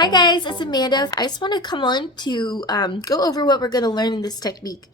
Hi guys, it's Amanda. I just want to come on to go over what we're going to learn in this technique.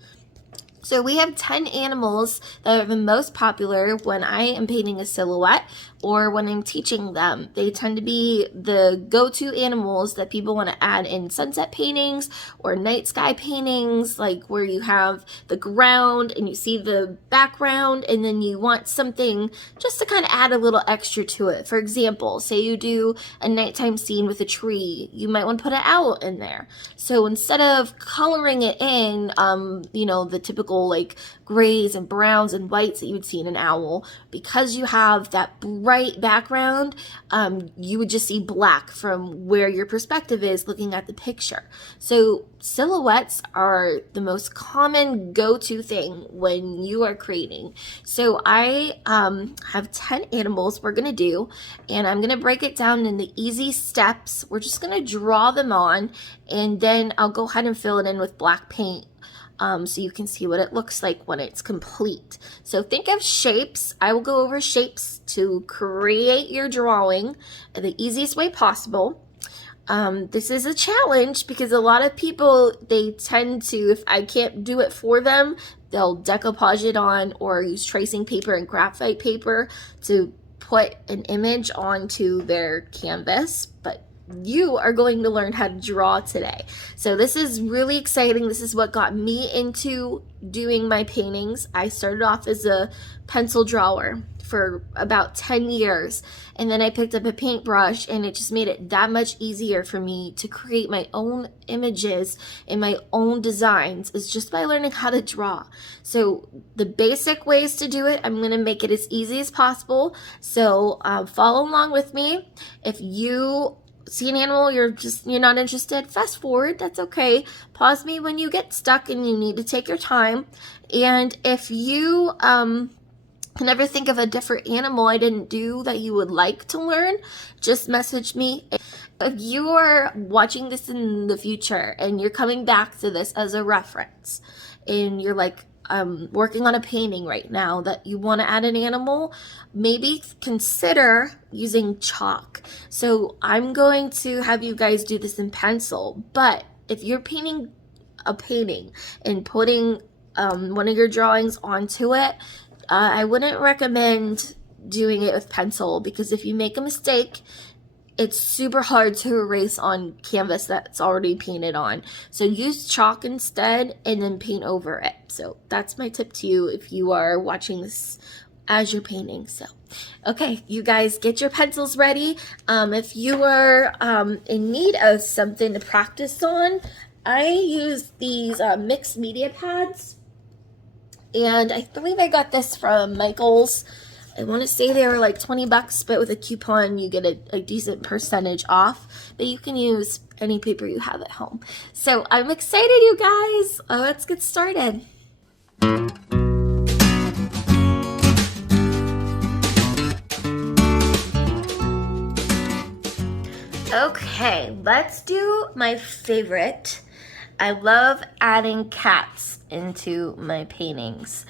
So we have 10 animals that are the most popular when I am painting a silhouette or when I'm teaching them. They tend to be the go-to animals that people want to add in sunset paintings or night sky paintings, like where you have the ground and you see the background and then you want something just to kind of add a little extra to it. For example, say you do a nighttime scene with a tree, you might want to put an owl in there. So instead of coloring it in, the typical like grays and browns and whites that you would see in an owl, because you have that bright background, you would just see black from where your perspective is looking at the picture. So silhouettes are the most common go-to thing when you are creating. So I have 10 animals we're gonna do, and I'm gonna break it down into easy steps. We're just gonna draw them on, and then I'll go ahead and fill it in with black paint. So you can see what it looks like when it's complete. So think of shapes. I will go over shapes to create your drawing in the easiest way possible. This is a challenge because a lot of people, they tend to, if I can't do it for them, they'll decoupage it on or use tracing paper and graphite paper to put an image onto their canvas, but you are going to learn how to draw today. So this is really exciting. This is what got me into doing my paintings. I started off as a pencil drawer for about 10 years, and then I picked up a paintbrush, and it just made it that much easier for me to create my own images and my own designs, is just by learning how to draw. So the basic ways to do it, I'm going to make it as easy as possible. So follow along with me. If you see an animal, you're not interested, fast forward, that's okay. Pause me when you get stuck and you need to take your time. And if you can ever think of a different animal I didn't do that you would like to learn, just message me. If you are watching this in the future and you're coming back to this as a reference and you're like, working on a painting right now that you want to add an animal, maybe consider using chalk. So I'm going to have you guys do this in pencil, but if you're painting a painting and putting one of your drawings onto it, I wouldn't recommend doing it with pencil, because if you make a mistake, it's super hard to erase on canvas that's already painted on. So use chalk instead and then paint over it. So that's my tip to you if you are watching this as you're painting. So okay, you guys get your pencils ready. If you are in need of something to practice on, I use these mixed media pads, and I believe I got this from Michael's. I want to say they were like 20 bucks, but with a coupon you get a decent percentage off. But you can use any paper you have at home. So I'm excited, you guys. Let's get started. Okay, let's do my favorite. I love adding cats into my paintings.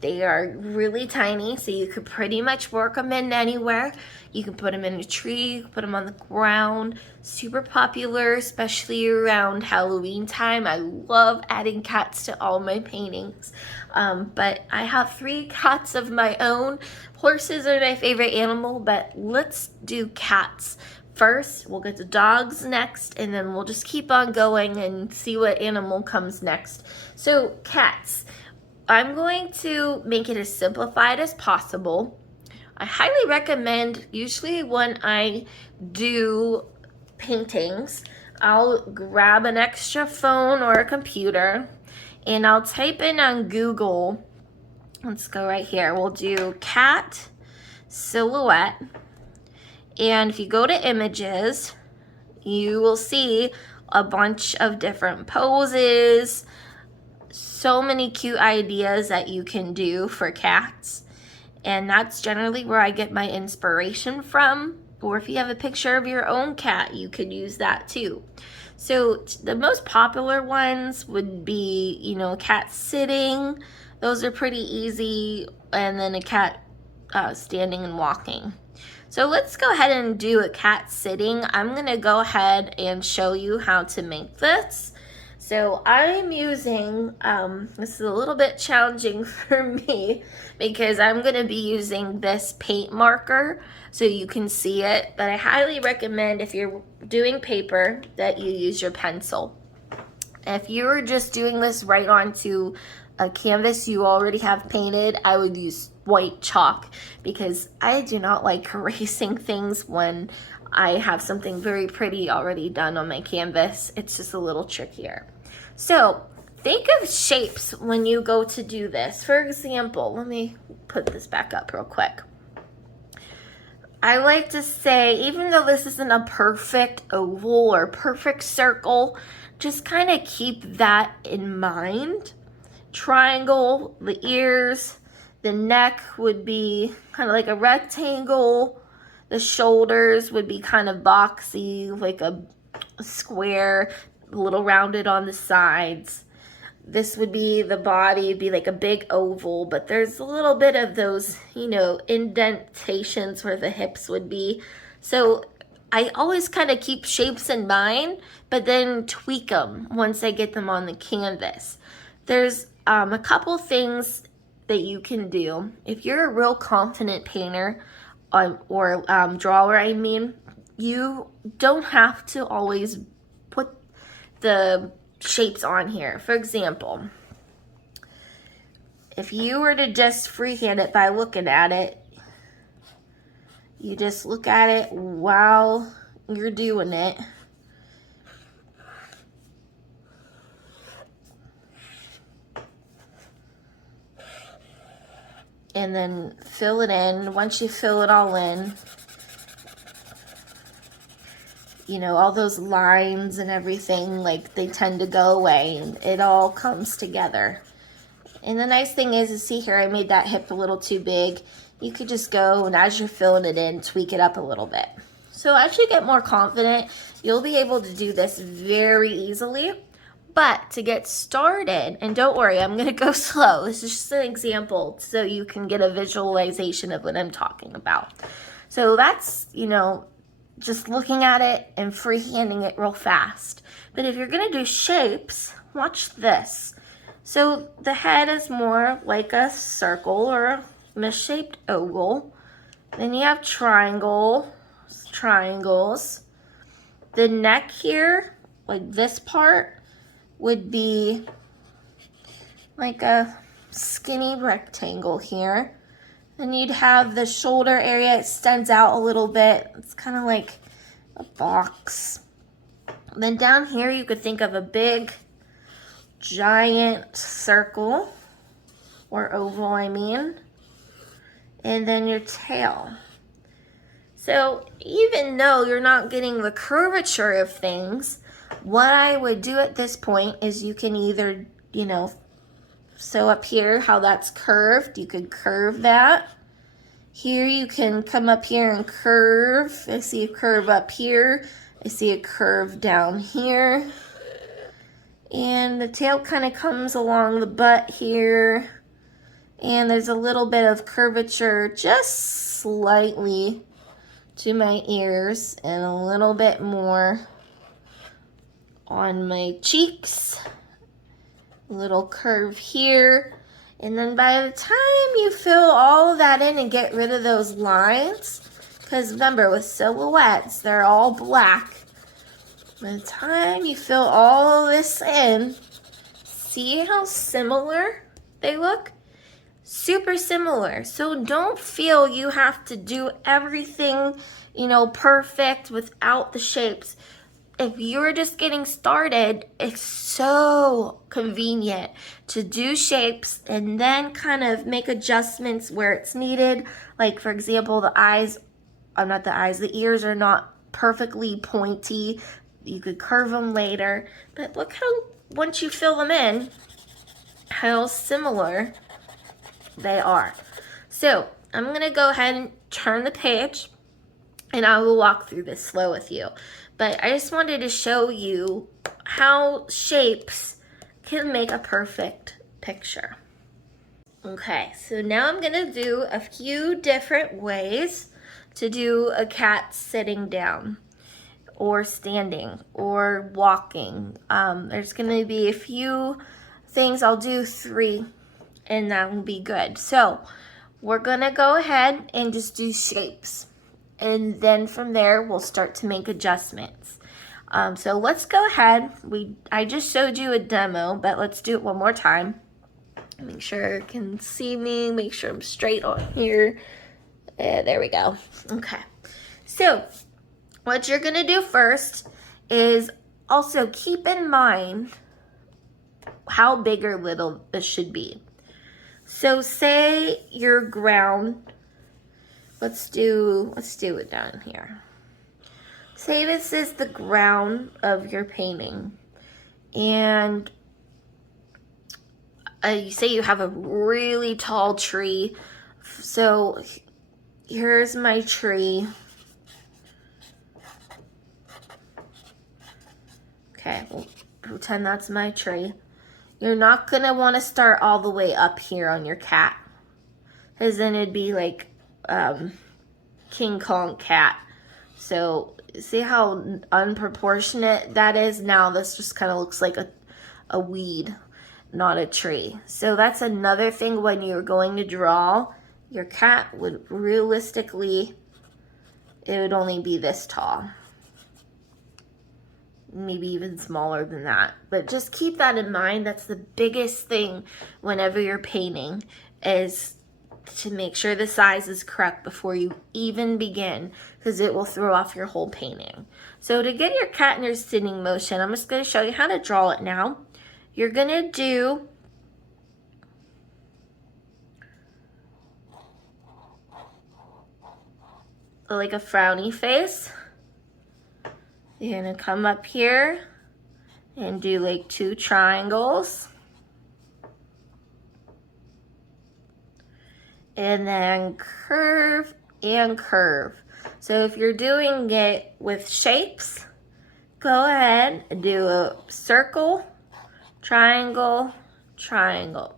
They are really tiny, so you could pretty much work them in anywhere. You can put them in a tree, you can put them on the ground. Super popular, especially around Halloween time. I love adding cats to all my paintings. But I have 3 cats of my own. Horses are my favorite animal, but let's do cats first. We'll get to dogs next, and then we'll just keep on going and see what animal comes next. So cats. I'm going to make it as simplified as possible. I highly recommend, usually when I do paintings, I'll grab an extra phone or a computer and I'll type in on Google. Let's go right here. We'll do cat silhouette. And if you go to images, you will see a bunch of different poses. So many cute ideas that you can do for cats, and that's generally where I get my inspiration from. Or if you have a picture of your own cat, you could use that too. So the most popular ones would be, a cat sitting. Those are pretty easy. And then a cat standing and walking. So let's go ahead and do a cat sitting. I'm gonna go ahead and show you how to make this. So I'm using, this is a little bit challenging for me because I'm gonna be using this paint marker so you can see it, but I highly recommend if you're doing paper that you use your pencil. If you're just doing this right onto a canvas you already have painted, I would use white chalk because I do not like erasing things when I have something very pretty already done on my canvas. It's just a little trickier. So think of shapes when you go to do this. For example, let me put this back up real quick. I like to say, even though this isn't a perfect oval or perfect circle, just kind of keep that in mind. Triangle, the ears, the neck would be kind of like a rectangle. The shoulders would be kind of boxy, like a square, a little rounded on the sides. This would be the body, it'd be like a big oval, but there's a little bit of those, you know, indentations where the hips would be. So I always kind of keep shapes in mind, but then tweak them once I get them on the canvas. There's a couple things that you can do. If you're a real confident painter or drawer, I mean, you don't have to always put the shapes on here. For example, if you were to just freehand it by looking at it, you just look at it while you're doing it. And then fill it in. Once you fill it all in, you know, all those lines and everything, like, they tend to go away and it all comes together. And the nice thing is see here, I made that hip a little too big. You could just go, and as you're filling it in, tweak it up a little bit. So as you get more confident, you'll be able to do this very easily. But to get started, and don't worry, I'm gonna go slow. This is just an example so you can get a visualization of what I'm talking about. So that's, you know, just looking at it and freehanding it real fast. But if you're gonna do shapes, watch this. So the head is more like a circle or a misshaped oval. Then you have triangles. The neck here, like this part, would be like a skinny rectangle here. Then you'd have the shoulder area, it extends out a little bit. It's kind of like a box. Then down here you could think of a big, giant circle, or oval, I mean. And then your tail. So even though you're not getting the curvature of things, what I would do at this point is you can either, you know, so up here, how that's curved, you could curve that. Here you can come up here and curve. I see a curve up here. I see a curve down here. And the tail kind of comes along the butt here. And there's a little bit of curvature just slightly to my ears and a little bit more on my cheeks. A little curve here. And then by the time you fill all of that in and get rid of those lines, because remember with silhouettes, they're all black. By the time you fill all of this in, see how similar they look? Super similar. So don't feel you have to do everything, you know, perfect without the shapes. If you're just getting started, it's so convenient to do shapes and then kind of make adjustments where it's needed. Like, for example, the ears are not perfectly pointy. You could curve them later. But look how, once you fill them in, how similar they are. So I'm going to go ahead and turn the page and I will walk through this slow with you. But I just wanted to show you how shapes can make a perfect picture. Okay, so now I'm gonna do a few different ways to do a cat sitting down or standing or walking. There's gonna be a few things. I'll do 3 and that will be good. So we're gonna go ahead and just do shapes. And then from there, we'll start to make adjustments. So let's go ahead. I just showed you a demo, but let's do it one more time. Make sure you can see me, make sure I'm straight on here. There we go. Okay. So what you're gonna do first is also keep in mind how big or little this should be. So say your ground, let's do it down here. Say this is the ground of your painting, and you say you have a really tall tree. So here's my tree. Okay, we'll pretend that's my tree. You're not gonna want to start all the way up here on your cat, because then it'd be like King Kong cat. So see how unproportionate that is? Now this just kind of looks like a weed, not a tree. So that's another thing when you're going to draw. Your cat would realistically, it would only be this tall. Maybe even smaller than that. But just keep that in mind. That's the biggest thing whenever you're painting, is to make sure the size is correct before you even begin, because it will throw off your whole painting. So to get your cat in your sitting motion, I'm just going to show you how to draw it now. You're going to do like a frowny face. You're going to come up here and do like 2 triangles. And then curve and curve. So if you're doing it with shapes, go ahead and do a circle, triangle, triangle.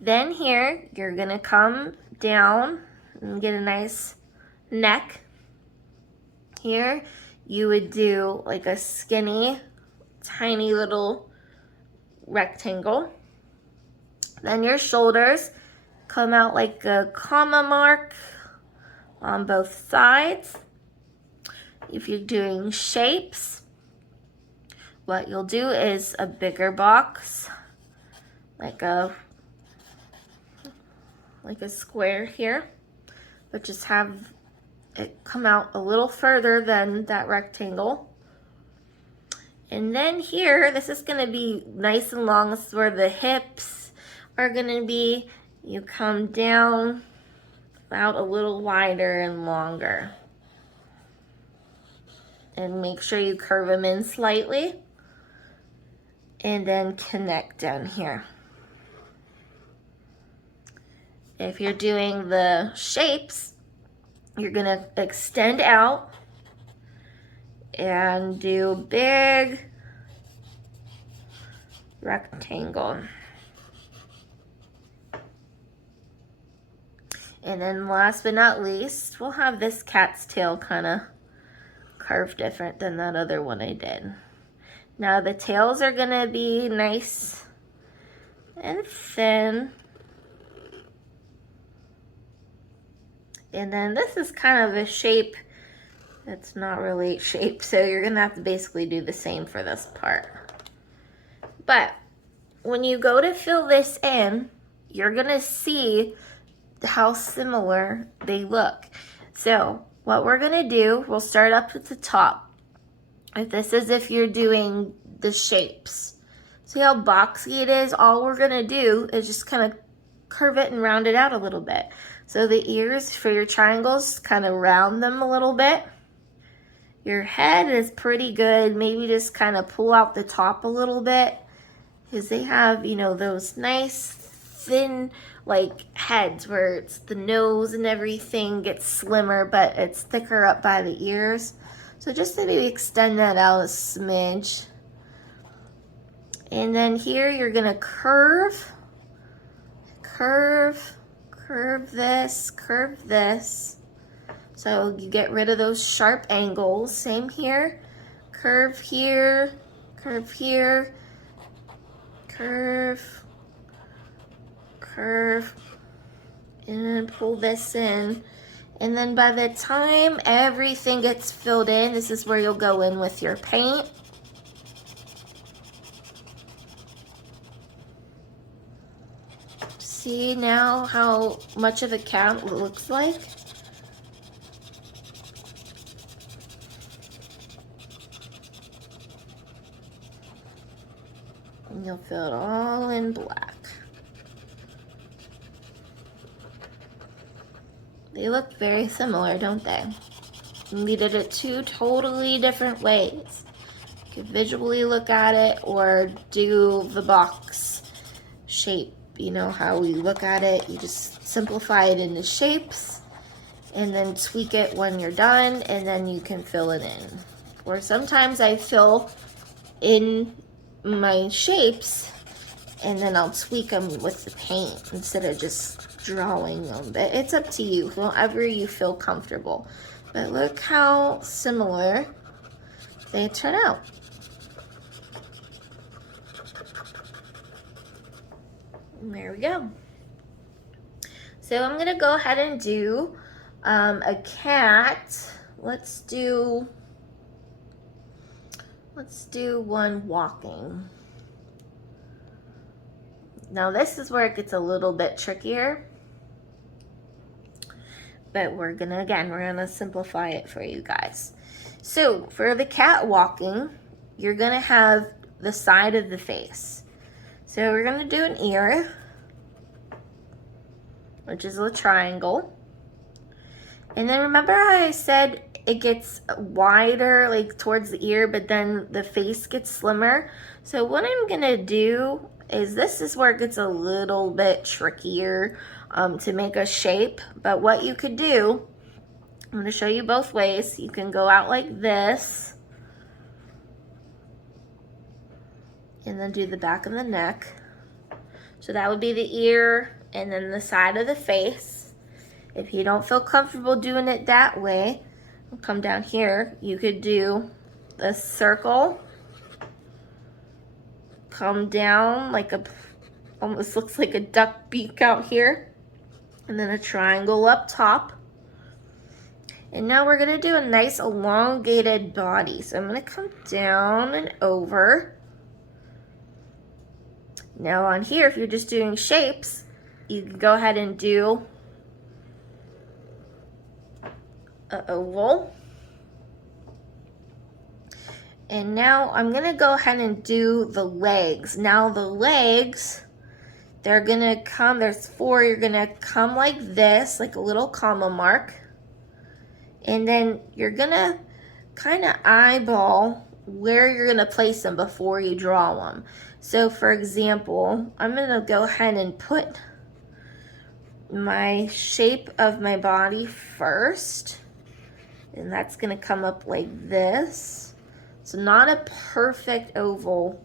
Then here, you're gonna come down and get a nice neck. Here, you would do like a skinny, tiny little rectangle. Then your shoulders come out like a comma mark on both sides. If you're doing shapes, what you'll do is a bigger box, like a square here, but just have it come out a little further than that rectangle. And then here, this is gonna be nice and long. This is where the hips are gonna be. You come down out a little wider and longer. And make sure you curve them in slightly. And then connect down here. If you're doing the shapes, you're gonna extend out and do a big rectangle. And then last but not least, we'll have this cat's tail kind of curved different than that other one I did. Now the tails are gonna be nice and thin. And then this is kind of a shape that's not really a shape, so you're gonna have to basically do the same for this part. But when you go to fill this in, you're gonna see how similar they look. So what we're gonna do, we'll start up at the top. If this is if you're doing the shapes. See how boxy it is? All we're gonna do is just kind of curve it and round it out a little bit. So the ears for your triangles, kind of round them a little bit. Your head is pretty good. Maybe just kind of pull out the top a little bit, because they have, you know, those nice thin like heads where it's the nose and everything gets slimmer, but it's thicker up by the ears. So just to maybe extend that out a smidge. And then here you're gonna curve curve, curve this, curve this. So you get rid of those sharp angles. Same here, curve here, curve here, curve, curve, and pull this in. And then by the time everything gets filled in, this is where you'll go in with your paint. See now how much of a cat looks like? And you'll fill it all in black. They look very similar, don't they? And we did it two totally different ways. You could visually look at it or do the box shape. You know how we look at it, you just simplify it into shapes and then tweak it when you're done, and then you can fill it in. Or sometimes I fill in my shapes and then I'll tweak them with the paint instead of just drawing them. But it's up to you, however you feel comfortable. But look how similar they turn out. And there we go. So I'm gonna go ahead and do a cat. Let's do one walking. Now this is where it gets a little bit trickier, but we're gonna simplify it for you guys. So for the cat walking, you're gonna have the side of the face. So we're gonna do an ear, which is a triangle. And then remember how I said it gets wider, like towards the ear, but then the face gets slimmer? So what I'm gonna do is, this is where it gets a little bit trickier to make a shape. But what you could do, I'm gonna show you both ways. You can go out like this, and then do the back of the neck. So that would be the ear and then the side of the face. If you don't feel comfortable doing it that way, come down here, you could do the circle, come down like almost looks like a duck beak out here, and then a triangle up top. And now we're gonna do a nice elongated body. So I'm gonna come down and over. Now on here, if you're just doing shapes, you can go ahead and do an oval. And now I'm gonna go ahead and do the legs. Now the legs, they're gonna come, there's four, you're gonna come like this, like a little comma mark. And then you're gonna kind of eyeball where you're gonna place them before you draw them. So for example, I'm gonna go ahead and put my shape of my body first, and that's gonna come up like this. So not a perfect oval,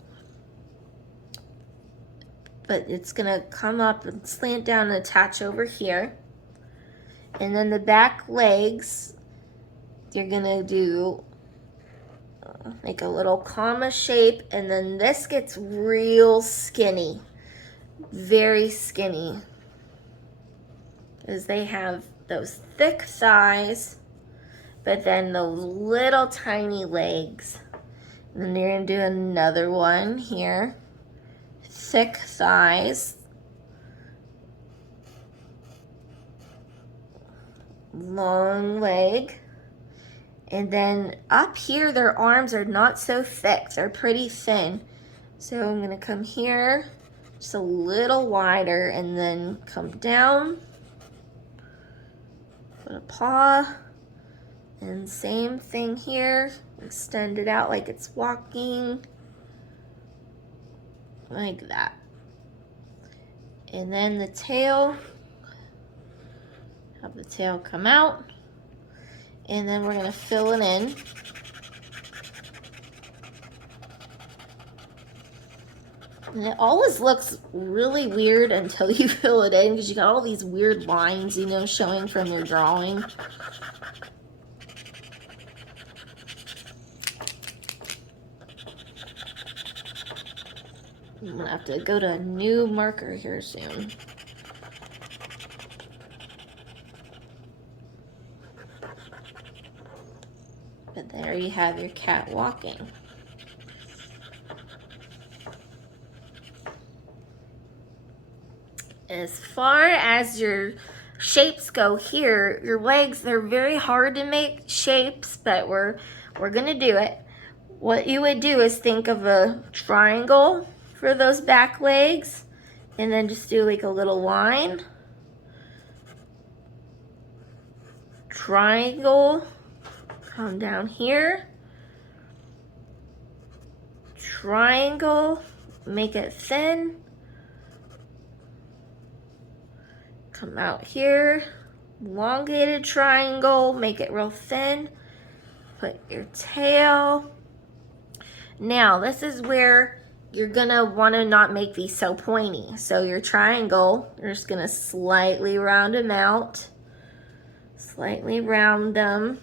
but it's gonna come up and slant down and attach over here. And then the back legs, you're gonna do like a little comma shape, and then this gets real skinny, very skinny, because they have those thick thighs, but then those little tiny legs. And then you're gonna do another one here, thick thighs, long leg. And then up here, their arms are not so thick. They're pretty thin. So I'm gonna come here, just a little wider, and then come down, put a paw, and same thing here. Extend it out like it's walking, like that. And then the tail, have the tail come out. And then we're gonna fill it in. And it always looks really weird until you fill it in because you got all these weird lines, you know, showing from your drawing. I'm gonna have to go to a new marker here soon. But there you have your cat walking. As far as your shapes go here, your legs, they're very hard to make shapes, but we're gonna do it. What you would do is think of a triangle for those back legs, and then just do like a little line. Triangle, come down here. Triangle, make it thin. Come out here, elongated triangle, make it real thin. Put your tail. Now, this is where you're gonna wanna not make these so pointy. So your triangle, you're just gonna slightly round them out. Slightly round them.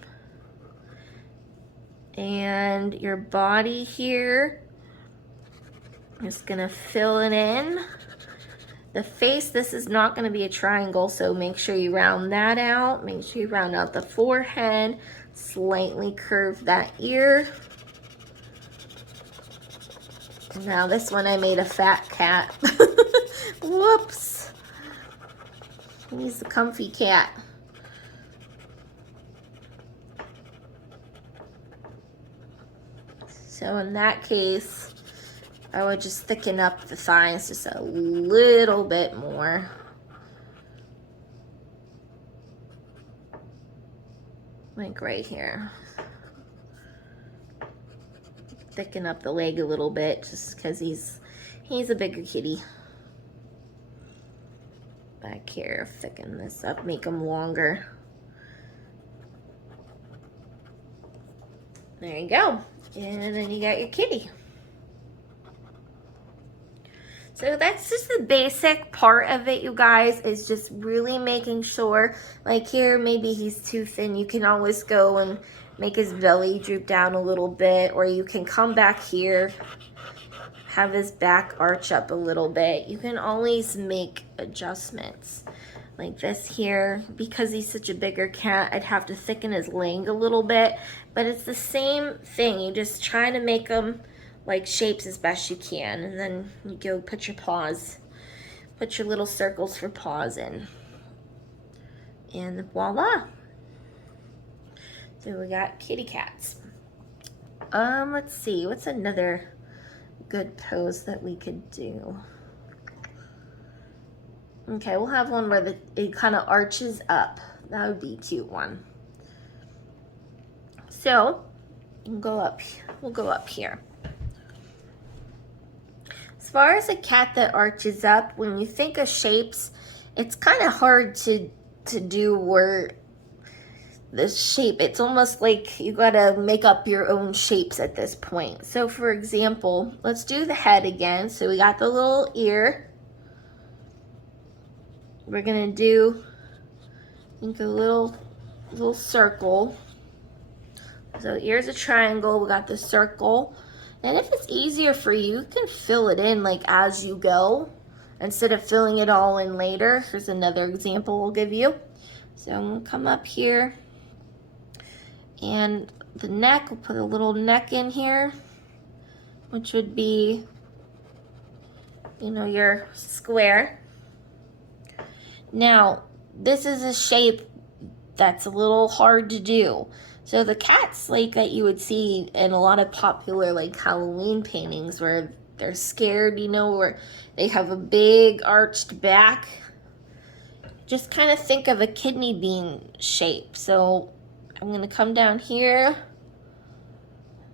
And your body here, just gonna fill it in. The face, this is not gonna be a triangle, so make sure you round that out. Make sure you round out the forehead, slightly curve that ear. Now this one I made a fat cat. Whoops. He's the comfy cat. So in that case, I would just thicken up the thighs just a little bit more. Like right here. Thicken up the leg a little bit just because he's a bigger kitty. Back here, thicken this up, make him longer. There you go. And then you got your kitty. So that's just the basic part of it, you guys, is just really making sure, like here, maybe he's too thin. You can always go and make his belly droop down a little bit, or you can come back here, have his back arch up a little bit. You can always make adjustments. Like this here, because he's such a bigger cat, I'd have to thicken his leg a little bit, but it's the same thing. You just try to make them like shapes as best you can, and then you go put your paws, put your little circles for paws in, and voila. So we got kitty cats. Let's see, what's another good pose that we could do? Okay, we'll have one where it kind of arches up. That would be a cute one. So we'll go up here. As far as a cat that arches up, when you think of shapes, it's kind of hard to do where the shape, it's almost like you gotta make up your own shapes at this point. So for example, let's do the head again. So we got the little ear. We're gonna do, I think, a little circle. So ear's a triangle, we got the circle. And if it's easier for you, you can fill it in like as you go instead of filling it all in later. Here's another example we'll give you. So I'm gonna come up here, and the neck, we'll put a little neck in here, which would be, you know, your square. Now, this is a shape that's a little hard to do. So the cats like that you would see in a lot of popular like Halloween paintings where they're scared, you know, where they have a big arched back. Just kind of think of a kidney bean shape. So I'm gonna come down here.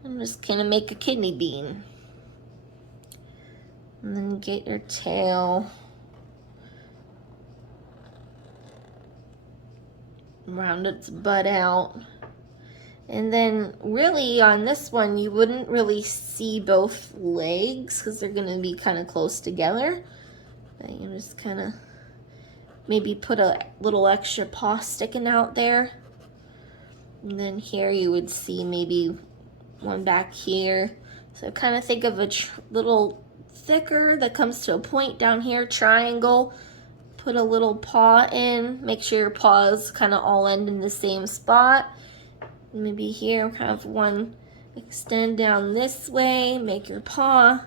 I'm just gonna make a kidney bean. And then get your tail. Round its butt out. And then really on this one, you wouldn't really see both legs because they're gonna be kind of close together. But you just kind of maybe put a little extra paw sticking out there. And then here you would see maybe one back here. So kind of think of a little thicker that comes to a point down here, triangle. Put a little paw in, make sure your paws kind of all end in the same spot. Maybe here, kind of one extend down this way, make your paw,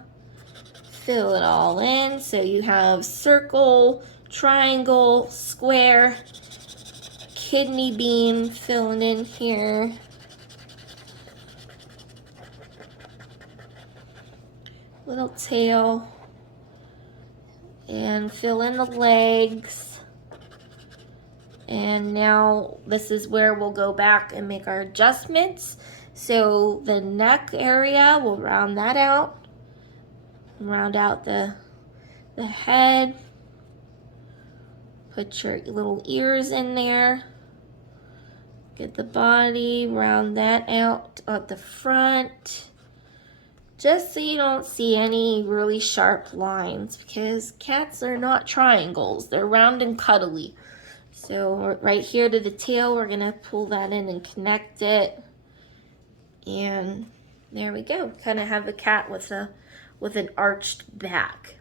fill it all in. So you have circle, triangle, square, kidney bean filling in here. Little tail. And fill in the legs. And now this is where we'll go back and make our adjustments. So the neck area, we'll round that out. Round out the head. Put your little ears in there. Get the body, round that out at the front. Just so you don't see any really sharp lines, because cats are not triangles. They're round and cuddly. So right here to the tail, we're gonna pull that in and connect it. And there we go. Kind of have a cat with an arched back.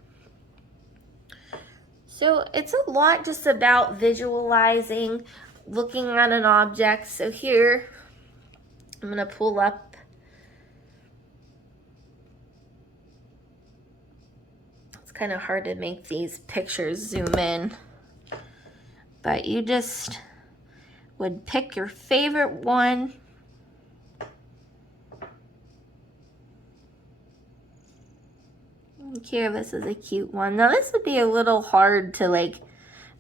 So it's a lot just about visualizing, looking at an object. So here, I'm gonna pull up. It's kind of hard to make these pictures zoom in. But you just would pick your favorite one. Here, this is a cute one. Now this would be a little hard to like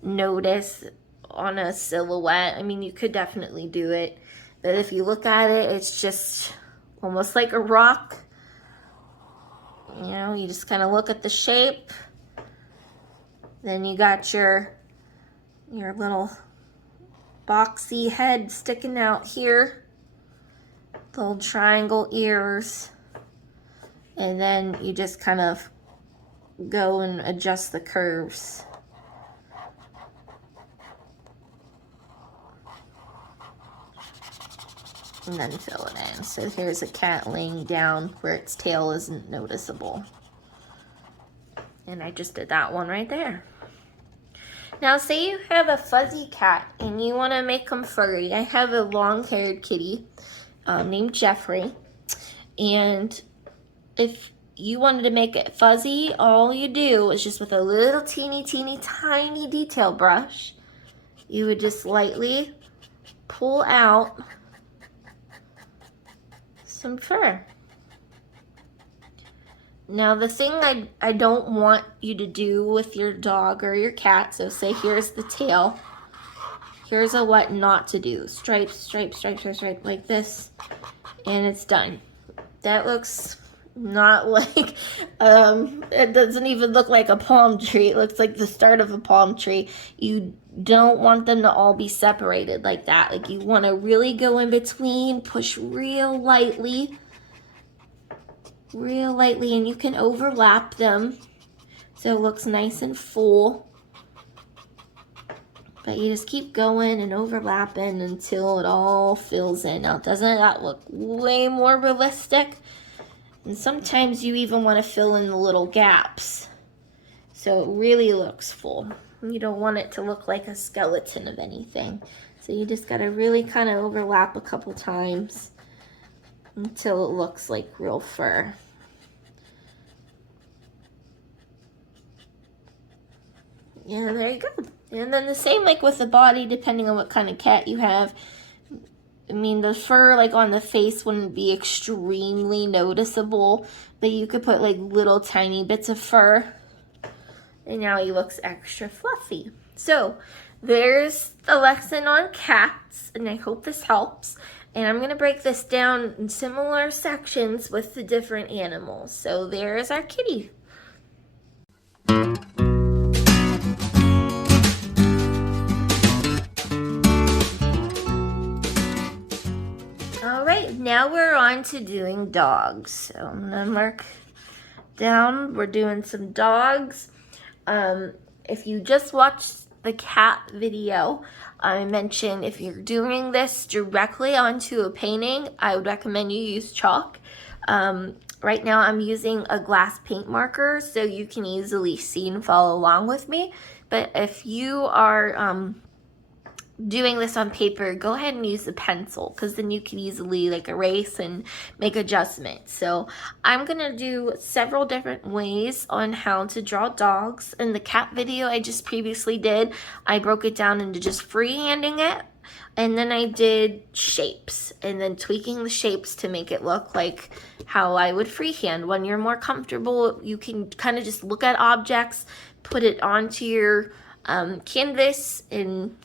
notice on a silhouette. I mean, you could definitely do it. But if you look at it, it's just almost like a rock. You know, you just kind of look at the shape. Then you got your little boxy head sticking out here, little triangle ears, and then you just kind of go and adjust the curves. And then fill it in. So here's a cat laying down where its tail isn't noticeable. And I just did that one right there. Now say you have a fuzzy cat and you want to make them furry. I have a long-haired kitty named Jeffrey. And if you wanted to make it fuzzy, all you do is just with a little teeny tiny detail brush, you would just lightly pull out some fur. Now the thing I don't want you to do with your dog or your cat, so say here's the tail, here's a what not to do. Stripe, stripe, stripe, stripe, stripe, like this, and it's done. That looks not like, it doesn't even look like a palm tree. It looks like the start of a palm tree. You don't want them to all be separated like that. Like you want to really go in between, push real lightly, and you can overlap them so it looks nice and full. But you just keep going and overlapping until it all fills in. Now, doesn't that look way more realistic? And sometimes you even want to fill in the little gaps so it really looks full. You don't want it to look like a skeleton of anything. So you just got to really kind of overlap a couple times until it looks like real fur. Yeah, there you go. And then the same like with the body, depending on what kind of cat you have. I mean, the fur like on the face wouldn't be extremely noticeable, but you could put like little tiny bits of fur, and now he looks extra fluffy. So there's the lesson on cats, and I hope this helps. And I'm going to break this down in similar sections with the different animals. So there's our kitty. Alright, now we're on to doing dogs. So I'm gonna mark down, we're doing some dogs. If you just watched the cat video, I mentioned if you're doing this directly onto a painting, I would recommend you use chalk. Right now I'm using a glass paint marker so you can easily see and follow along with me. But if you are doing this on paper, go ahead and use a pencil, because then you can easily like erase and make adjustments. So I'm gonna do several different ways on how to draw dogs. In the cat video I just previously did, I broke it down into just freehanding it, and then I did shapes and then tweaking the shapes to make it look like how I would freehand. When you're more comfortable, you can kind of just look at objects, put it onto your canvas, and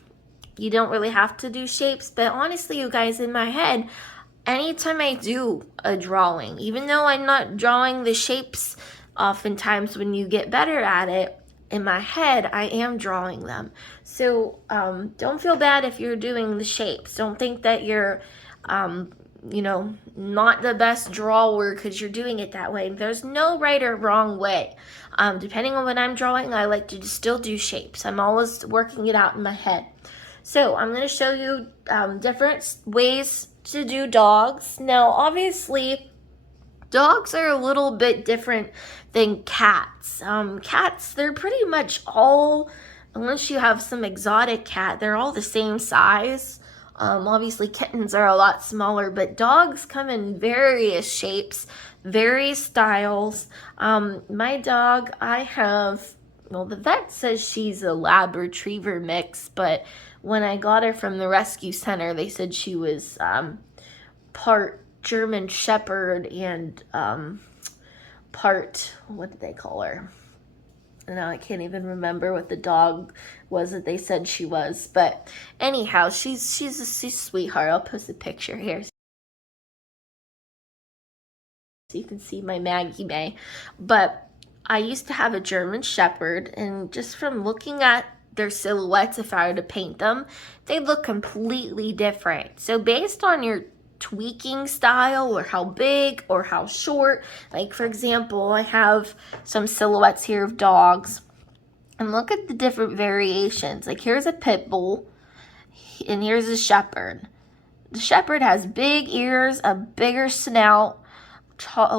you don't really have to do shapes. But honestly, you guys, in my head, anytime I do a drawing, even though I'm not drawing the shapes, oftentimes when you get better at it, in my head, I am drawing them. So don't feel bad if you're doing the shapes. Don't think that you're, you know, not the best drawer because you're doing it that way. There's no right or wrong way. Depending on what I'm drawing, I like to still do shapes. I'm always working it out in my head. So I'm going to show you different ways to do dogs. Now, obviously, dogs are a little bit different than cats. Cats, they're pretty much all, unless you have some exotic cat, they're all the same size. Obviously, kittens are a lot smaller, but dogs come in various shapes, various styles. My dog, I have, well, the vet says she's a Lab Retriever mix, but when I got her from the rescue center, they said she was part German Shepherd and part, what did they call her? Now I can't even remember what the dog was that they said she was. But anyhow, she's a sweetheart. I'll post a picture here so you can see my Maggie May. But I used to have a German Shepherd, and just from looking at their silhouettes, if I were to paint them, they look completely different. So based on your tweaking style, or how big or how short, like for example, I have some silhouettes here of dogs, and look at the different variations. Like here's a pit bull, and here's a shepherd. The shepherd has big ears, a bigger snout,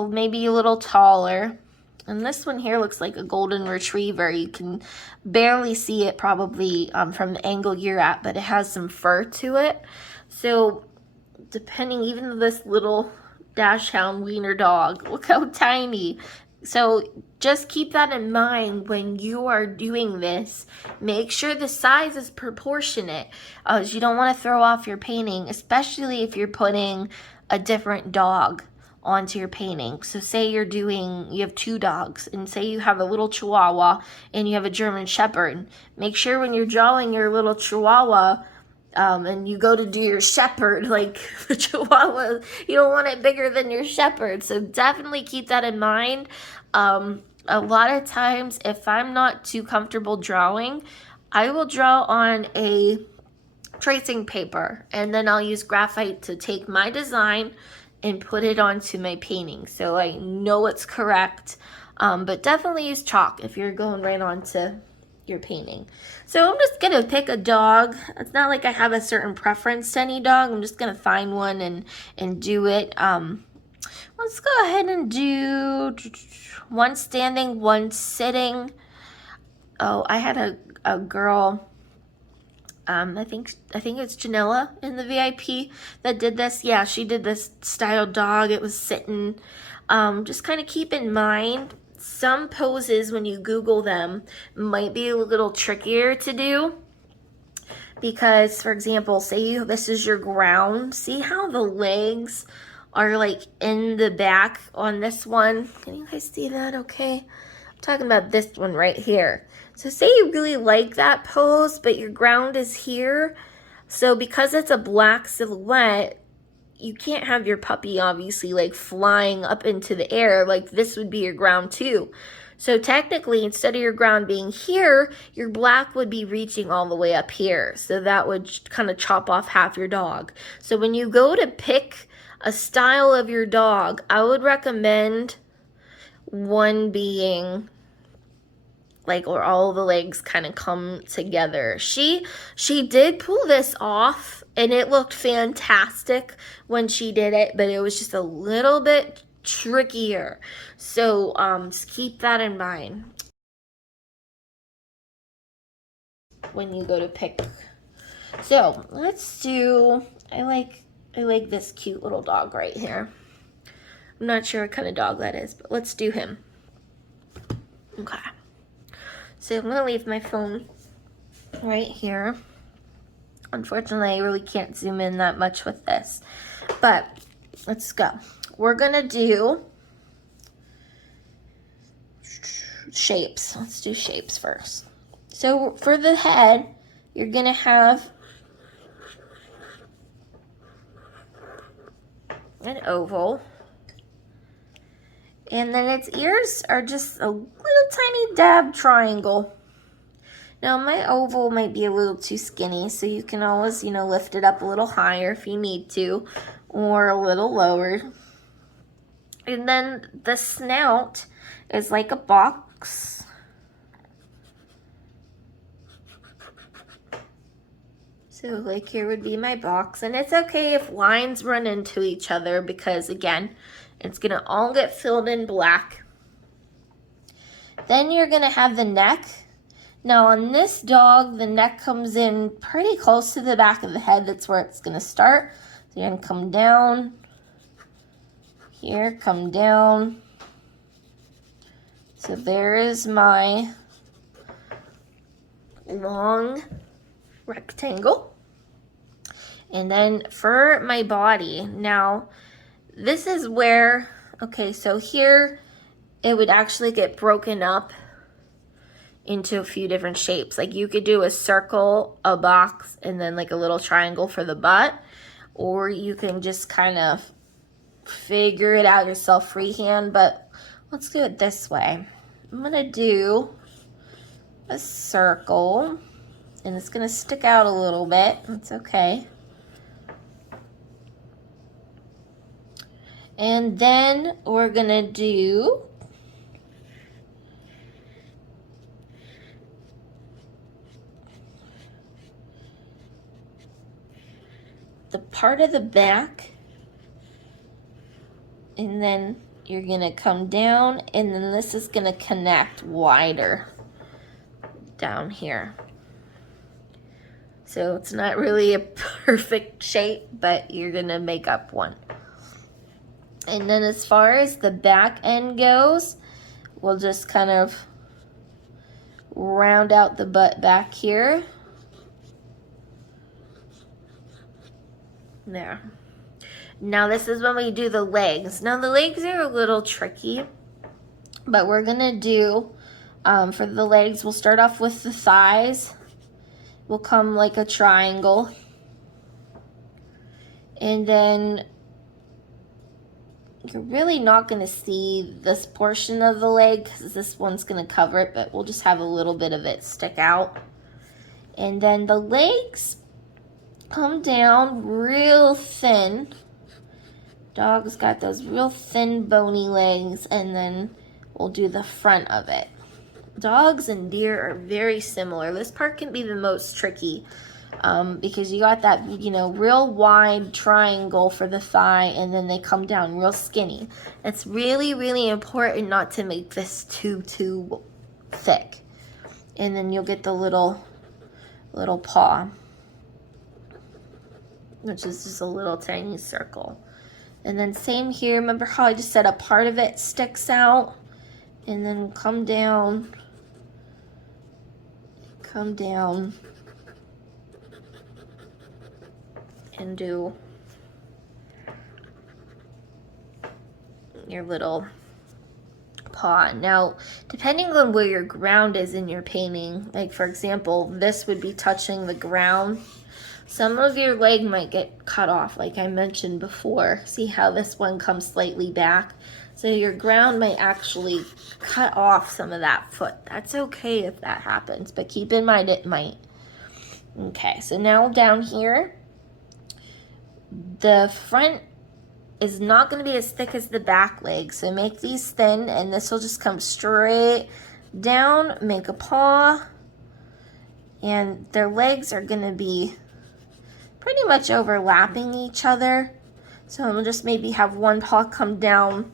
maybe a little taller. And this one here looks like a golden retriever. You can barely see it probably from the angle you're at, but it has some fur to it. So depending, even this little dachshund wiener dog, look how tiny. So just keep that in mind when you are doing this. Make sure the size is proportionate, as you don't want to throw off your painting, especially if you're putting a different dog onto your painting. So say you have two dogs, and say you have a little Chihuahua and you have a German Shepherd. Make sure when you're drawing your little Chihuahua and you go to do your Shepherd, like the Chihuahua, you don't want it bigger than your Shepherd. So definitely keep that in mind. A lot of times, if I'm not too comfortable drawing, I will draw on a tracing paper, and then I'll use graphite to take my design and put it onto my painting so I know it's correct. But definitely use chalk if you're going right onto your painting. So I'm just gonna pick a dog. It's not like I have a certain preference to any dog. I'm just gonna find one and do it. Let's go ahead and do one standing, one sitting. Oh, I had a girl, I think it's Janella in the VIP that did this. Yeah, she did this style dog. It was sitting. Just kind of keep in mind, some poses when you Google them might be a little trickier to do, because for example, say this is your ground. See how the legs are like in the back on this one? Can you guys see that okay? I'm talking about this one right here. So say you really like that pose, but your ground is here. So because it's a black silhouette, you can't have your puppy obviously like flying up into the air. Like this would be your ground too. So technically, instead of your ground being here, your black would be reaching all the way up here. So that would kind of chop off half your dog. So when you go to pick a style of your dog, I would recommend one being like where all the legs kind of come together. She did pull this off and it looked fantastic when she did it, but it was just a little bit trickier. So just keep that in mind when you go to pick. So let's do, I like this cute little dog right here. I'm not sure what kind of dog that is, but let's do him. Okay. So I'm gonna leave my phone right here. Unfortunately, I really can't zoom in that much with this, but let's go. We're gonna do shapes. Let's do shapes first. So for the head, you're gonna have an oval. And then its ears are just a little tiny dab triangle. Now my oval might be a little too skinny, so you can always, lift it up a little higher if you need to, or a little lower. And then the snout is like a box. So like here would be my box, and it's okay if lines run into each other because again, it's gonna all get filled in black. Then you're gonna have the neck. Now on this dog, the neck comes in pretty close to the back of the head. That's where it's gonna start. So you're gonna come down, here, come down. So there is my long rectangle. And then for my body, now this is where, okay, so here it would actually get broken up into a few different shapes. Like you could do a circle, a box, and then like a little triangle for the butt, or you can just kind of figure it out yourself freehand, but let's do it this way. I'm gonna do a circle, and it's gonna stick out a little bit. That's okay. And then we're gonna do the part of the back, and then you're gonna come down, and then this is gonna connect wider down here. So it's not really a perfect shape, but you're gonna make up one. And then as far as the back end goes, we'll just kind of round out the butt back here. There. Now this is when we do the legs. Now the legs are a little tricky, but we're gonna do, for the legs, we'll start off with the thighs. Will come like a triangle. And then you're really not gonna see this portion of the leg because this one's gonna cover it, but we'll just have a little bit of it stick out. And then the legs come down real thin. Dog's got those real thin bony legs, and then we'll do the front of it. Dogs and deer are very similar. This part can be the most tricky because you got that, real wide triangle for the thigh, and then they come down real skinny. It's really, really important not to make this too thick. And then you'll get the little paw, which is just a little tiny circle. And then same here, remember how I just said a part of it sticks out, and then come down, and do your little paw. Now, depending on where your ground is in your painting, like for example, this would be touching the ground. Some of your leg might get cut off, like I mentioned before. See how this one comes slightly back? So your ground might actually cut off some of that foot. That's okay if that happens, but keep in mind it might. Okay, so now down here, the front is not going to be as thick as the back leg. So make these thin, and this will just come straight down. Make a paw, and their legs are going to be pretty much overlapping each other. So we'll just maybe have one paw come down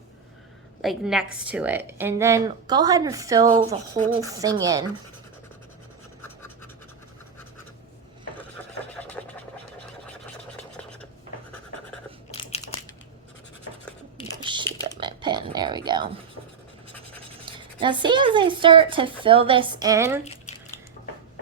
like next to it, and then go ahead and fill the whole thing in. Shape up my pen, there we go. Now see, as I start to fill this in,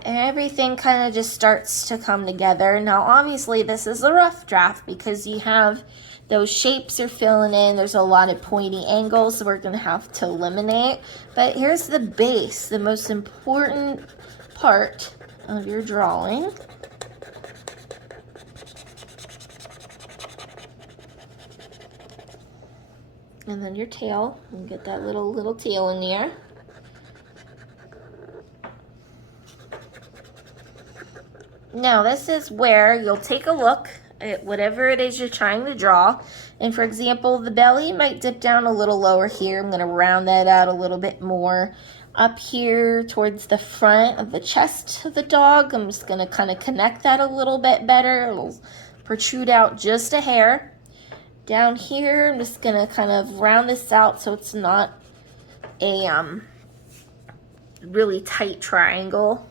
everything kind of just starts to come together. Now obviously this is a rough draft because you have those shapes are filling in. There's a lot of pointy angles we're going to have to eliminate. But here's the base, the most important part of your drawing. And then your tail. And get that little tail in there. Now this is where you'll take a look at whatever it is you're trying to draw. And for example, the belly might dip down a little lower here. I'm going to round that out a little bit more. Up here towards the front of the chest of the dog, I'm just going to kind of connect that a little bit better. It'll protrude out just a hair. Down here, I'm just going to kind of round this out so it's not a really tight triangle.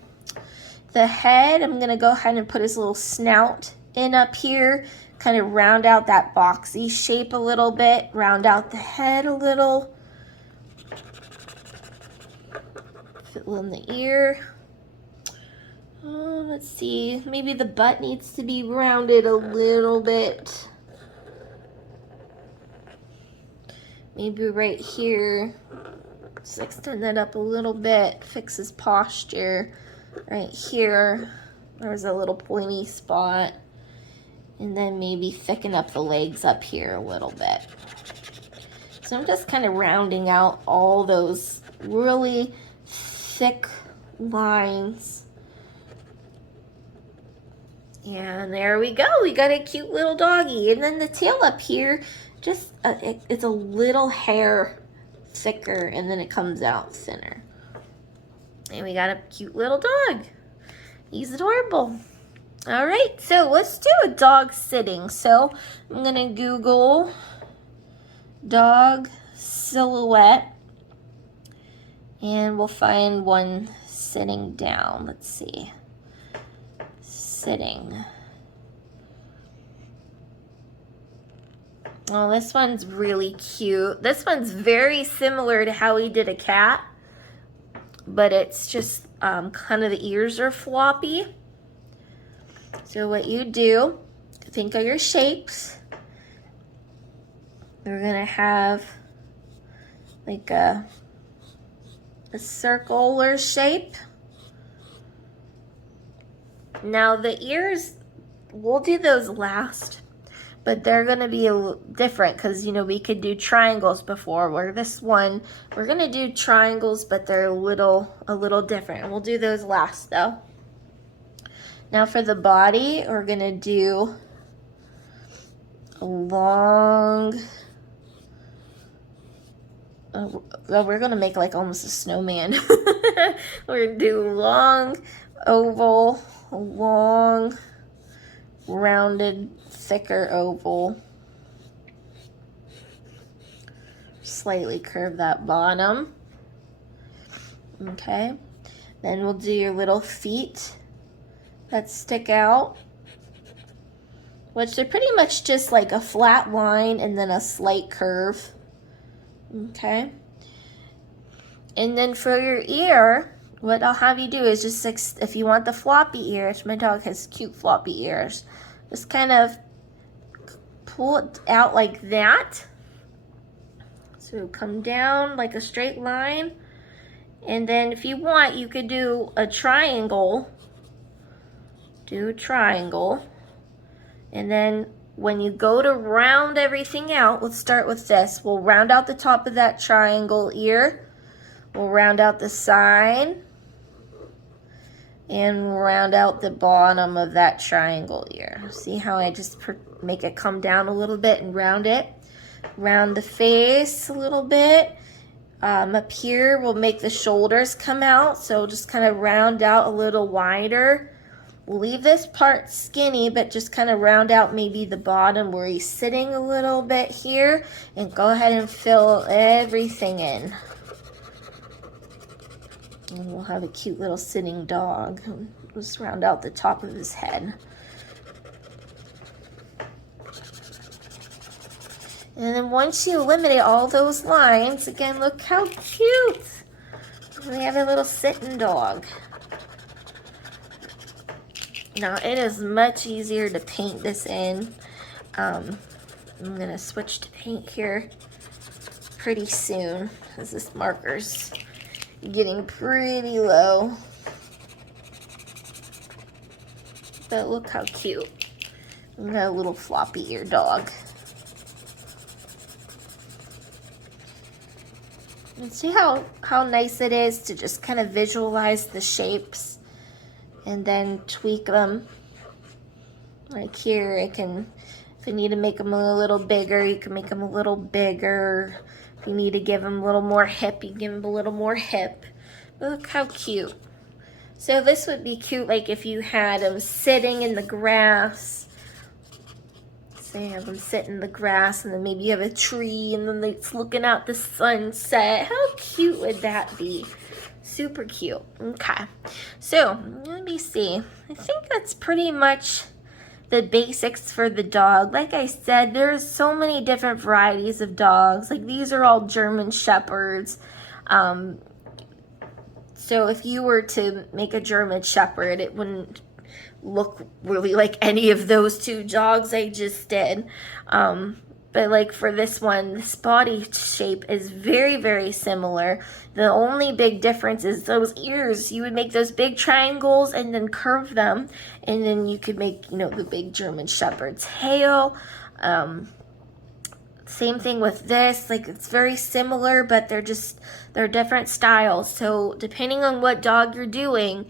The head, I'm going to go ahead and put his little snout in up here, kind of round out that boxy shape a little bit, round out the head a little, fill in the ear. Let's see, maybe the butt needs to be rounded a little bit. Maybe right here, just extend that up a little bit, fix his posture. Right here, there's a little pointy spot. And then maybe thicken up the legs up here a little bit. So I'm just kind of rounding out all those really thick lines. And there we go. We got a cute little doggy. And then the tail up here, just it's a little hair thicker, and then it comes out thinner. And we got a cute little dog. He's adorable. All right, so let's do a dog sitting. So I'm gonna Google dog silhouette, and we'll find one sitting down. Let's see, sitting. Oh, this one's really cute. This one's very similar to how we did a cat, but it's just kind of the ears are floppy. So what you do, think of your shapes. We're gonna have like a circular shape. Now the ears, we'll do those last, but they're gonna be a little different because, you know, we could do triangles before. Where this one, we're gonna do triangles, but they're a little different. We'll do those last though. Now for the body, we're gonna do a long, well, we're gonna make like almost a snowman. We're gonna do long oval, long rounded, thicker oval. Slightly curve that bottom. Okay, then we'll do your little feet that stick out, which they're pretty much just like a flat line and then a slight curve. Okay, and then for your ear, what I'll have you do is just, if you want the floppy ears, my dog has cute floppy ears, just kind of pull it out like that. So come down like a straight line, and then if you want, you could do a triangle. Do a triangle, and then when you go to round everything out, let's start with this. We'll round out the top of that triangle ear. We'll round out the side, and we'll round out the bottom of that triangle ear. See how I just make it come down a little bit and round it? Round the face a little bit. Up here, we'll make the shoulders come out, so just kind of round out a little wider. We'll leave this part skinny, but just kind of round out maybe the bottom where he's sitting a little bit here, and go ahead and fill everything in. And we'll have a cute little sitting dog. Just round out the top of his head. And then once you eliminate all those lines, again, look how cute. We have a little sitting dog. Now it is much easier to paint this in. I'm gonna switch to paint here pretty soon, as this marker's getting pretty low. But look how cute. We got a little floppy ear dog. And see how nice it is to just kind of visualize the shapes and then tweak them. Like here, if you need to make them a little bigger, you can make them a little bigger. If you need to give them a little more hip, you can give them a little more hip. But look how cute. So this would be cute, like if you had them sitting in the grass. Say you have them sit in the grass, and then maybe you have a tree, and then it's looking out the sunset. How cute would that be? Super cute. Okay, so let me see. I think that's pretty much the basics for the dog. Like I said, there's so many different varieties of dogs. Like these are all German Shepherds. So if you were to make a German Shepherd, it wouldn't look really like any of those two dogs I just did. But like for this one, this body shape is very, very similar. The only big difference is those ears. You would make those big triangles and then curve them, and then you could make, you know, the big German Shepherd's tail. Same thing with this, like it's very similar, but they're different styles. So depending on what dog you're doing,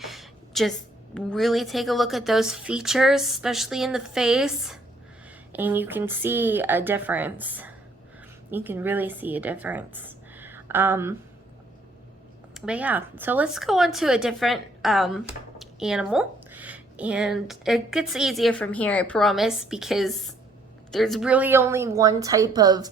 just really take a look at those features, especially in the face, and you can see a difference. You can really see a difference. But yeah, so let's go on to a different animal, and it gets easier from here, I promise, because there's really only one type of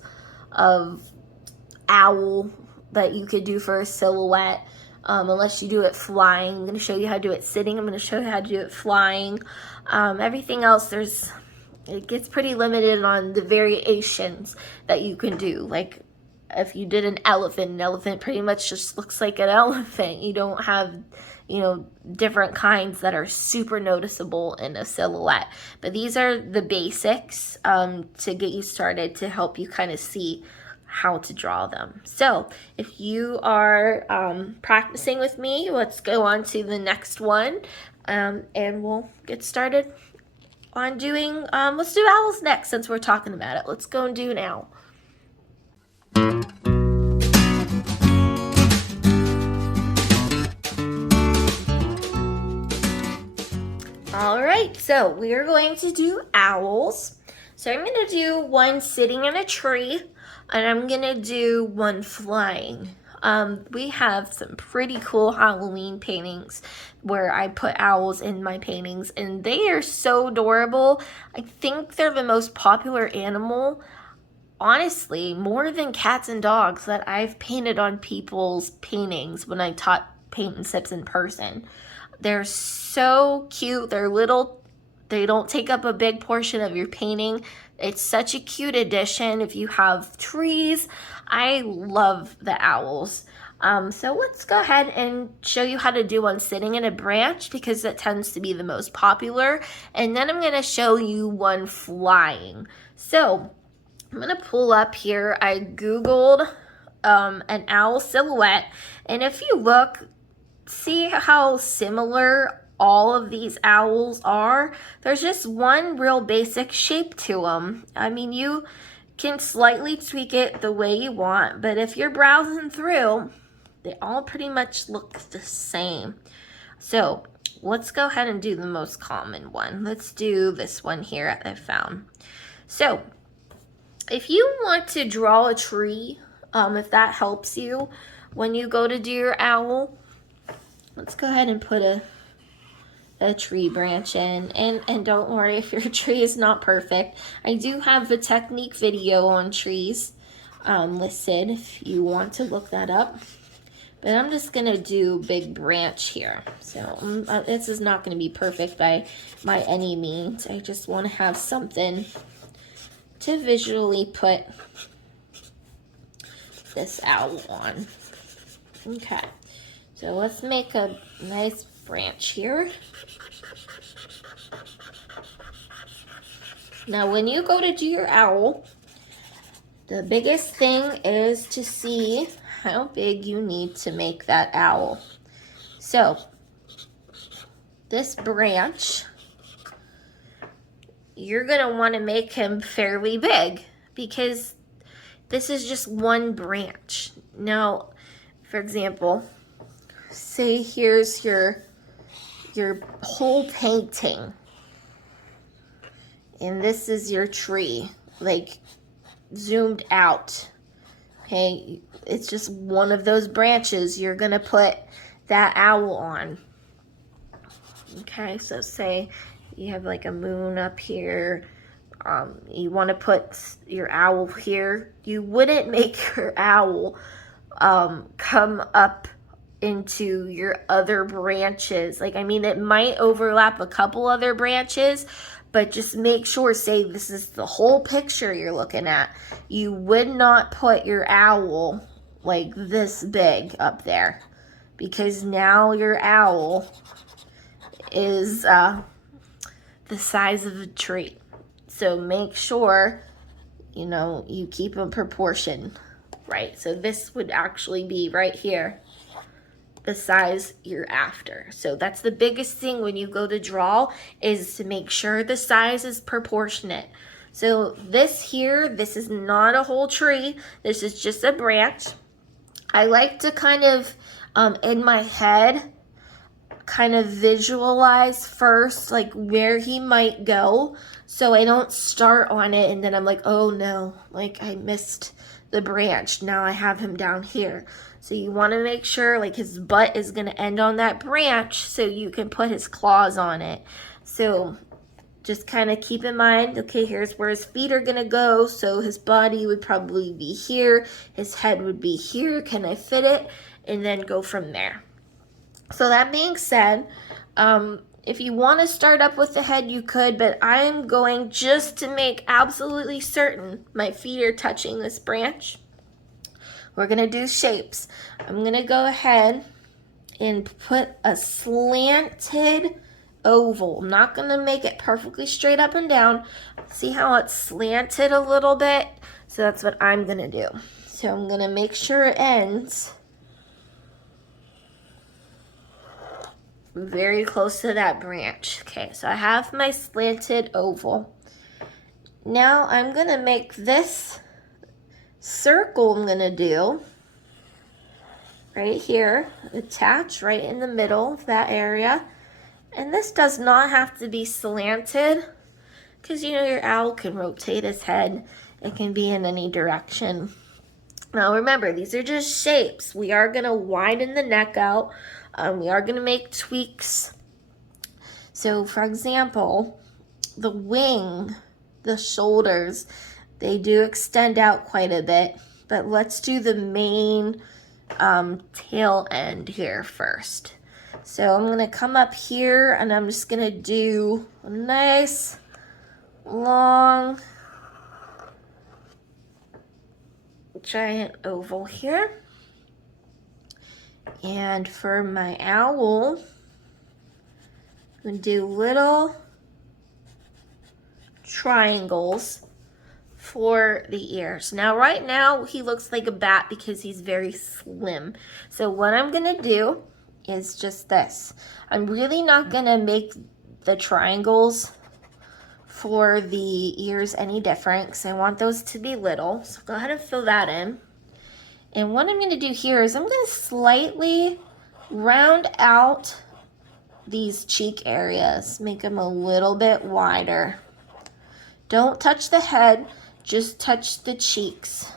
owl that you could do for a silhouette. Unless you do it flying. I'm going to show you how to do it sitting. I'm going to show you how to do it flying. Everything else, it gets pretty limited on the variations that you can do. Like if you did an elephant pretty much just looks like an elephant. You don't have, you know, different kinds that are super noticeable in a silhouette. But these are the basics to get you started, to help you kind of see how to draw them. So if you are practicing with me, let's go on to the next one, and we'll get started on doing, let's do owls next since we're talking about it. Let's go and do an owl. All right, so we are going to do owls. So I'm going to do one sitting in a tree, and I'm gonna do one flying. We have some pretty cool Halloween paintings where I put owls in my paintings, and they are so adorable. I think they're the most popular animal, honestly, more than cats and dogs, that I've painted on people's paintings when I taught paint and sips in person. They're so cute. They're little. They don't take up a big portion of your painting. It's such a cute addition if you have trees. I love the owls. So let's go ahead and show you how to do one sitting in a branch, because that tends to be the most popular. And then I'm going to show you one flying. So I'm going to pull up here. I Googled an owl silhouette. And if you look, see how similar all of these owls are. There's just one real basic shape to them. I mean, you can slightly tweak it the way you want, but if you're browsing through, they all pretty much look the same. So let's go ahead and do the most common one. Let's do this one here I found. So if you want to draw a tree, if that helps you when you go to do your owl, let's go ahead and put a tree branch in, and don't worry if your tree is not perfect. I do have a technique video on trees listed if you want to look that up. But I'm just gonna do a big branch here. So this is not gonna be perfect by any means. I just wanna have something to visually put this owl on. Okay, so let's make a nice branch here. Now when you go to do your owl, the biggest thing is to see how big you need to make that owl. So this branch, you're gonna want to make him fairly big because this is just one branch. Now, for example, say here's your whole painting, and this is your tree, like zoomed out. Okay, it's just one of those branches you're gonna put that owl on. Okay, so say you have like a moon up here, you want to put your owl here. You wouldn't make your owl come up into your other branches. Like, I mean, it might overlap a couple other branches, but just make sure, say this is the whole picture you're looking at. You would not put your owl like this big up there, because now your owl is the size of a tree. So make sure, you know, you keep a proportion, right? So this would actually be right here, the size you're after. So that's the biggest thing when you go to draw, is to make sure the size is proportionate. So this here, this is not a whole tree. This is just a branch. I like to kind of, in my head, kind of visualize first, like where he might go, so I don't start on it and then I'm like, oh no, like I missed the branch. Now I have him down here. So you want to make sure like his butt is going to end on that branch so you can put his claws on it. So just kind of keep in mind, okay, here's where his feet are going to go. So his body would probably be here. His head would be here. Can I fit it? And then go from there. So that being said, if you want to start up with the head, you could, but I'm going, just to make absolutely certain my feet are touching this branch, we're going to do shapes. I'm going to go ahead and put a slanted oval. I'm not going to make it perfectly straight up and down. See how it's slanted a little bit? So that's what I'm going to do. So I'm going to make sure it ends very close to that branch. Okay, so I have my slanted oval. Now I'm going to make this circle I'm going to do right here, attach right in the middle of that area. And this does not have to be slanted, because you know your owl can rotate his head. It can be in any direction. Now remember, these are just shapes. We are going to widen the neck out. We are going to make tweaks. So for example, the wing, the shoulders, they do extend out quite a bit, but let's do the main tail end here first. So I'm going to come up here and I'm just going to do a nice long giant oval here. And for my owl, I'm going to do little triangles for the ears. Now right now he looks like a bat because he's very slim. So what I'm going to do is just this. I'm really not going to make the triangles for the ears any different because I want those to be little. So go ahead and fill that in. And what I'm going to do here is I'm going to slightly round out these cheek areas, make them a little bit wider. Don't touch the head, just touch the cheeks.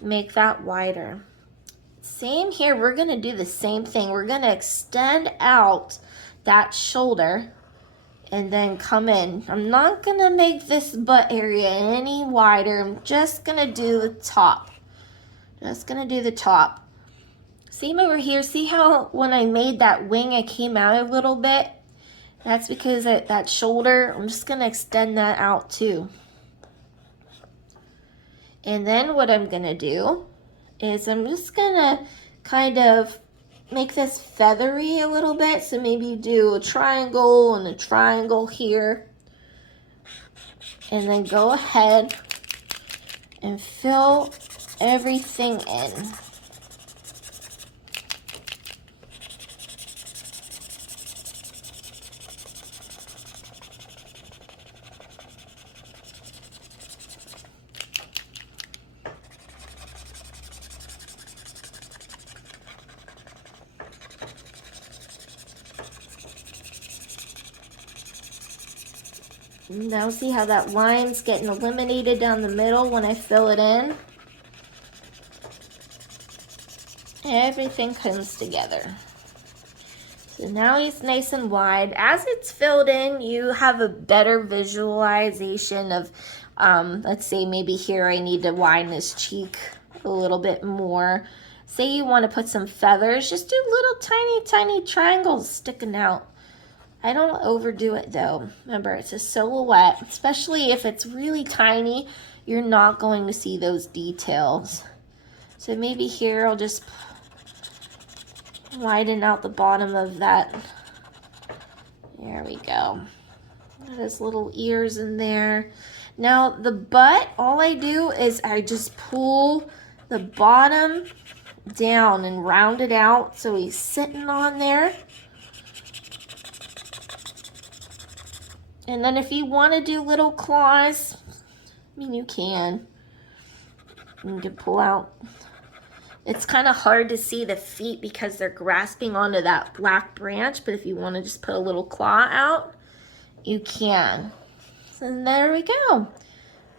Make that wider. Same here, we're gonna do the same thing. We're gonna extend out that shoulder and then come in. I'm not gonna make this butt area any wider. I'm just gonna do the top. Just gonna do the top. Same over here. See how when I made that wing, it came out a little bit? That's because that shoulder, I'm just gonna extend that out too. And then what I'm gonna do is I'm just gonna kind of make this feathery a little bit. So maybe do a triangle and a triangle here. And then go ahead and fill everything in. Now see how that line's getting eliminated down the middle when I fill it in? Everything comes together. So now he's nice and wide. As it's filled in, you have a better visualization of, let's say maybe here I need to widen this cheek a little bit more. Say you want to put some feathers, just do little tiny triangles sticking out. I don't overdo it though. Remember, it's a silhouette, especially if it's really tiny, you're not going to see those details. So maybe here I'll just widen out the bottom of that. There we go. Got his little ears in there. Now the butt, all I do is I just pull the bottom down and round it out so he's sitting on there. And then if you want to do little claws, I mean, you can. You can pull out. It's kind of hard to see the feet because they're grasping onto that black branch, but if you want to just put a little claw out, you can. So there we go.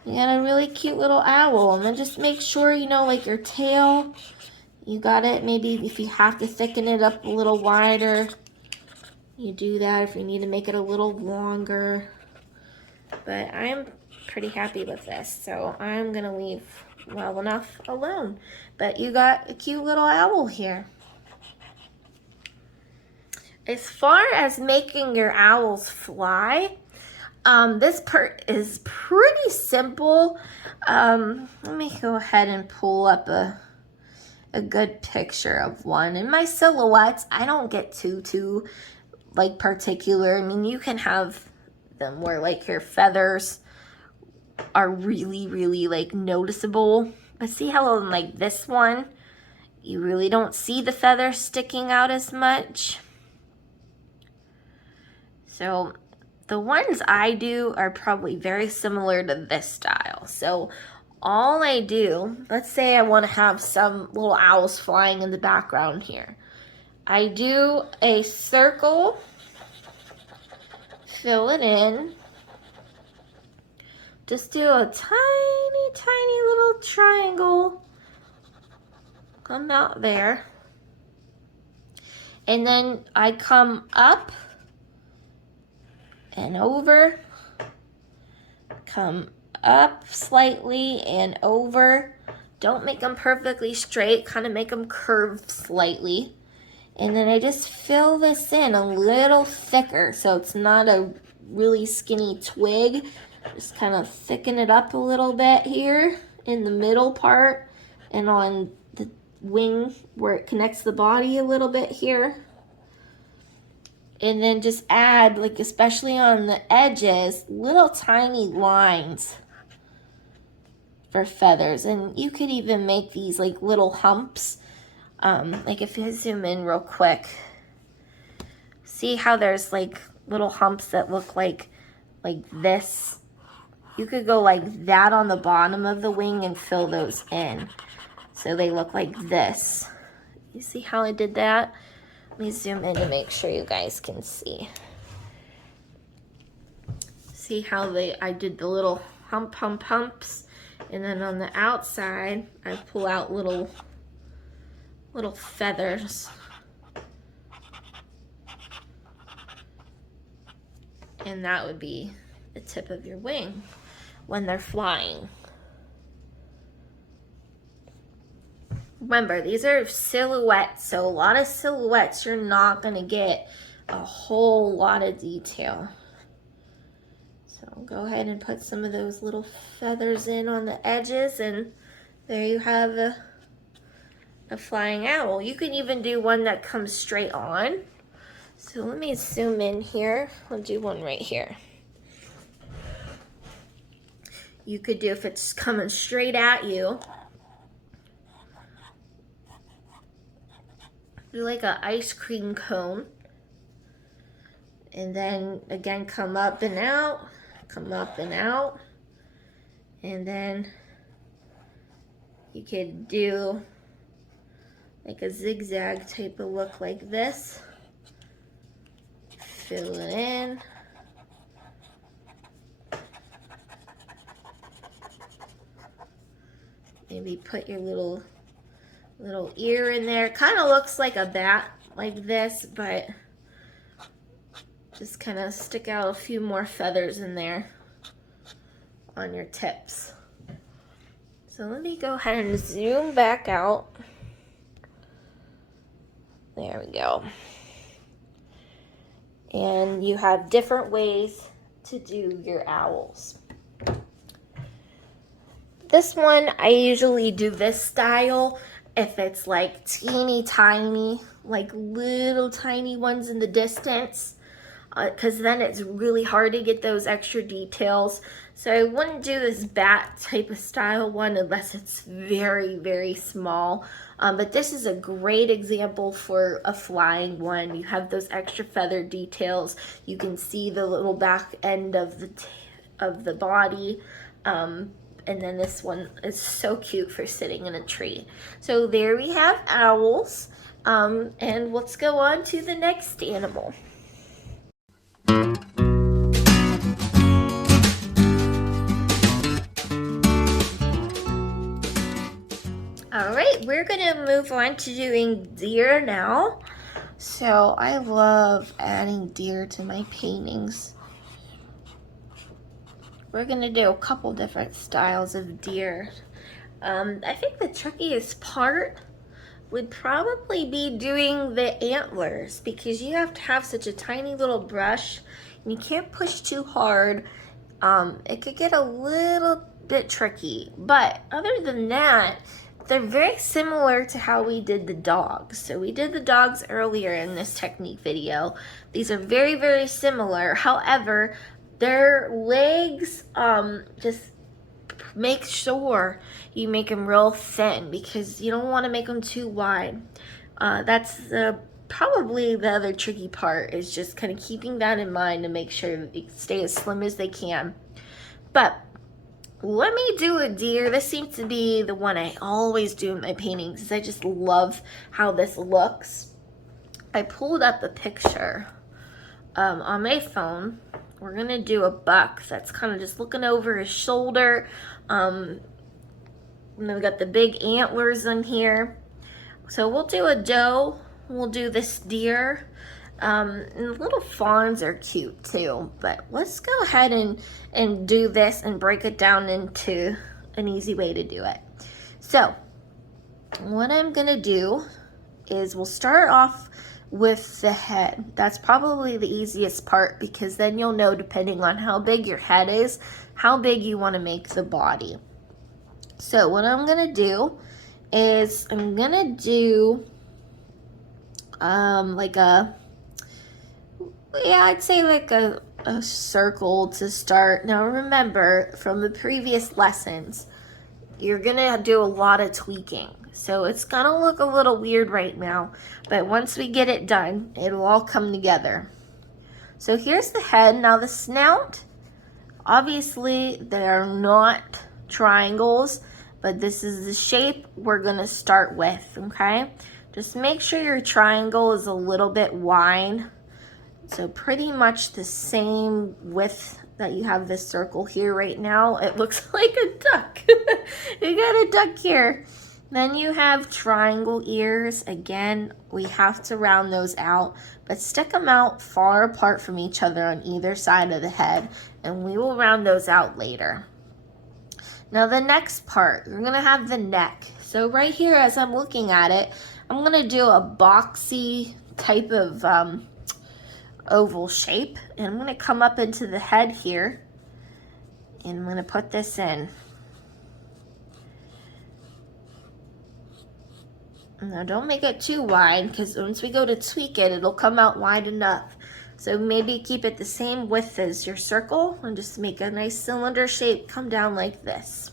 You got a really cute little owl. And then just make sure, you know, like your tail, you got it. Maybe if you have to thicken it up a little wider, you do that if you need to make it a little longer. But I'm pretty happy with this, so I'm gonna leave well enough alone. But you got a cute little owl here. As far as making your owls fly, this part is pretty simple. Let me go ahead and pull up a good picture of one. In my silhouettes, I don't get too like particular. I mean, you can have them where like your feathers are really like noticeable, but see how on like this one you really don't see the feathers sticking out as much. So the ones I do are probably very similar to this style. So all I do, let's say I want to have some little owls flying in the background here. I do a circle, fill it in, just do a tiny little triangle, come out there, and then I come up and over, come up slightly and over. Don't make them perfectly straight, kind of make them curve slightly. And then I just fill this in a little thicker so it's not a really skinny twig. Just kind of thicken it up a little bit here in the middle part and on the wing where it connects the body a little bit here. And then just add, like especially on the edges, little tiny lines for feathers. And you could even make these like little humps. Like if you zoom in real quick, see how there's like little humps that look like this. You could go like that on the bottom of the wing and fill those in so they look like this. You see how I did that? Let me zoom in to make sure you guys can see. See how I did the little humps. And then on the outside, I pull out little feathers. And that would be the tip of your wing when they're flying. Remember, these are silhouettes, so a lot of silhouettes, you're not gonna get a whole lot of detail. So go ahead and put some of those little feathers in on the edges, and there you have a flying owl. You can even do one that comes straight on. So let me zoom in here. I'll do one right here. You could do, if it's coming straight at you, do like an ice cream cone. And then again, come up and out, come up and out. And then you could do like a zigzag type of look like this. Fill it in. Maybe put your little ear in there. Kind of looks like a bat like this, but just kind of stick out a few more feathers in there on your tips. So let me go ahead and zoom back out. There we go. And you have different ways to do your owls. This one, I usually do this style if it's like teeny tiny, like little tiny ones in the distance, because then it's really hard to get those extra details. So I wouldn't do this bat type of style one unless it's very, very small. But this is a great example for a flying one. You have those extra feather details. You can see the little back end of the body. And then this one is so cute for sitting in a tree. So there we have owls. And let's go on to the next animal. All right, we're gonna move on to doing deer now. So I love adding deer to my paintings. We're gonna do a couple different styles of deer. I think the trickiest part would probably be doing the antlers, because you have to have such a tiny little brush and you can't push too hard. It could get a little bit tricky, but other than that, they're very similar to how we did the dogs. So we did the dogs earlier in this technique video. These are very, very similar. However, their legs, just make sure you make them real thin, because you don't want to make them too wide. That's probably the other tricky part, is just kind of keeping that in mind to make sure that they stay as slim as they can. But let me do a deer. This seems to be the one I always do in my paintings. I just love how this looks. I pulled up a picture on my phone. We're gonna do a buck that's kind of just looking over his shoulder. And then we got the big antlers on here. So we'll do a doe. We'll do this deer. And the little fawns are cute too, but let's go ahead and do this and break it down into an easy way to do it. So what I'm gonna do is we'll start off with the head. That's probably the easiest part, because then you'll know, depending on how big your head is, how big you want to make the body. So what I'm gonna do is I'm gonna do like a, yeah, I'd say like a circle to start. Now remember, from the previous lessons, you're gonna do a lot of tweaking. So it's gonna look a little weird right now, but once we get it done, it'll all come together. So here's the head. Now the snout, obviously they are not triangles, but this is the shape we're gonna start with, okay? Just make sure your triangle is a little bit wide. So pretty much the same width that you have this circle here right now. It looks like a duck. You got a duck here. Then you have triangle ears. Again, we have to round those out, but stick them out far apart from each other on either side of the head, and we will round those out later. Now the next part, you're gonna have the neck. So right here, as I'm looking at it, I'm gonna do a boxy type of oval shape, and I'm gonna come up into the head here, and I'm gonna put this in. Now don't make it too wide, because once we go to tweak it, it'll come out wide enough. So maybe keep it the same width as your circle and just make a nice cylinder shape come down like this.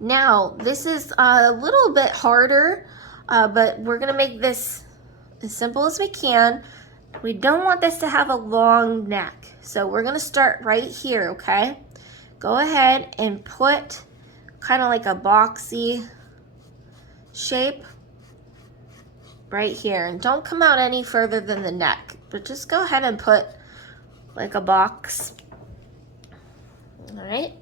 Now this is a little bit harder, but we're gonna make this as simple as we can. We don't want this to have a long neck. So we're gonna start right here, okay? Go ahead and put kind of like a boxy shape right here, and don't come out any further than the neck, but just go ahead and put like a box. All right,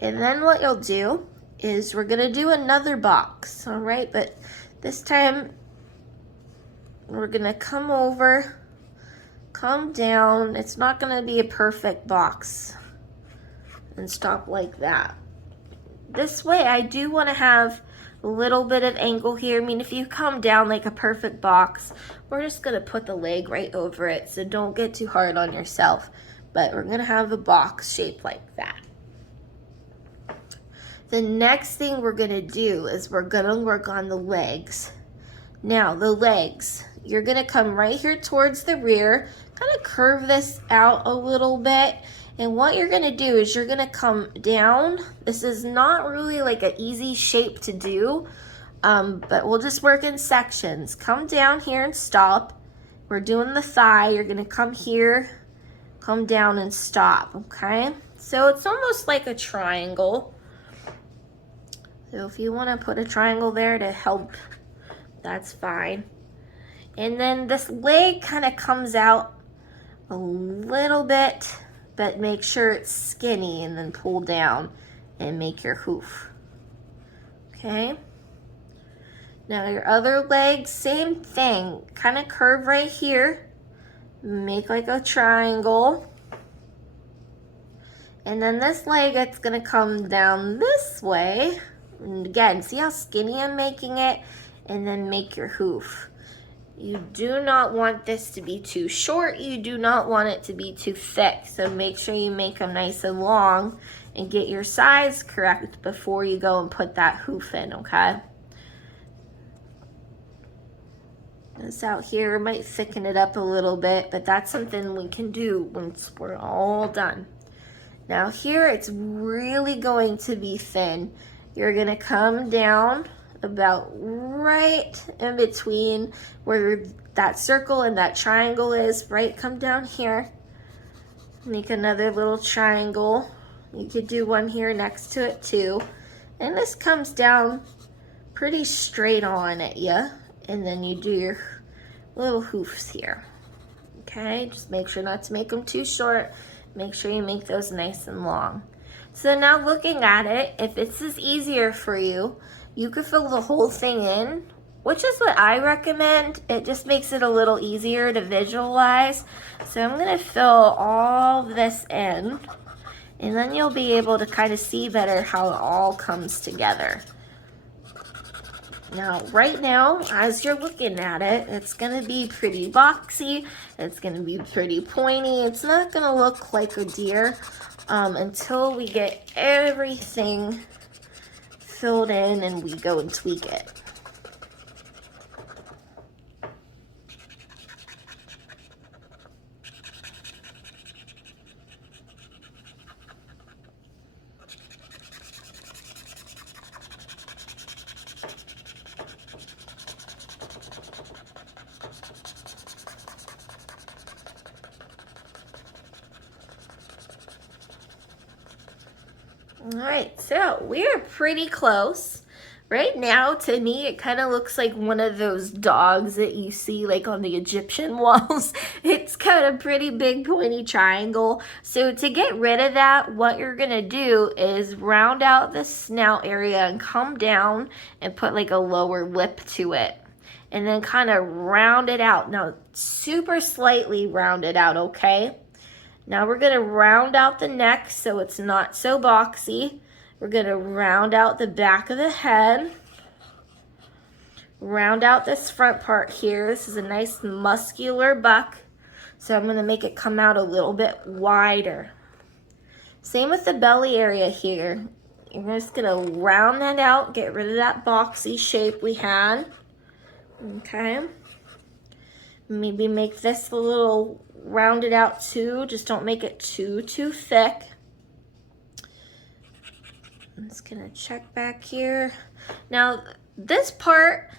and then what you'll do is we're gonna do another box. All right, but this time we're gonna come over, come down. It's not gonna be a perfect box, and stop like that. This way, I do want to have a little bit of angle here. I mean, if you come down like a perfect box, we're just going to put the leg right over it, so don't get too hard on yourself. But we're going to have a box shape like that. The next thing we're going to do is we're going to work on the legs. Now, the legs, you're going to come right here towards the rear, kind of curve this out a little bit. And what you're gonna do is you're gonna come down. This is not really like an easy shape to do, but we'll just work in sections. Come down here and stop. We're doing the thigh. You're gonna come here, come down and stop, okay? So it's almost like a triangle. So if you wanna put a triangle there to help, that's fine. And then this leg kind of comes out a little bit, but make sure it's skinny, and then pull down and make your hoof. Okay. Now your other leg, same thing. Kind of curve right here. Make like a triangle. And then this leg, it's gonna come down this way. And again, see how skinny I'm making it? And then make your hoof. You do not want this to be too short. You do not want it to be too thick. So make sure you make them nice and long and get your size correct before you go and put that hoof in, okay? This out here might thicken it up a little bit, but that's something we can do once we're all done. Now here it's really going to be thin. You're gonna come down about right in between where that circle and that triangle is, right? Come down here, make another little triangle. You could do one here next to it too. And this comes down pretty straight on at you. And then you do your little hoofs here. Okay, just make sure not to make them too short. Make sure you make those nice and long. So now looking at it, if this is easier for you, you could fill the whole thing in, which is what I recommend. It just makes it a little easier to visualize. So I'm gonna fill all this in, and then you'll be able to kind of see better how it all comes together. Now, right now, as you're looking at it, it's gonna be pretty boxy, it's gonna be pretty pointy, it's not gonna look like a deer until we get everything filled in and we go and tweak it. All right, so we're pretty close. Right now, to me, it kind of looks like one of those dogs that you see like on the Egyptian walls. It's got a pretty big pointy triangle. So to get rid of that, what you're gonna do is round out the snout area and come down and put like a lower lip to it. And then kind of round it out. Now, super slightly round it out, okay? Now we're gonna round out the neck so it's not so boxy. We're gonna round out the back of the head. Round out this front part here. This is a nice muscular buck. So I'm gonna make it come out a little bit wider. Same with the belly area here. You're just gonna round that out, get rid of that boxy shape we had. Okay. Maybe make this a little rounded out too. Just don't make it too thick. I'm just gonna check back here. Now this part,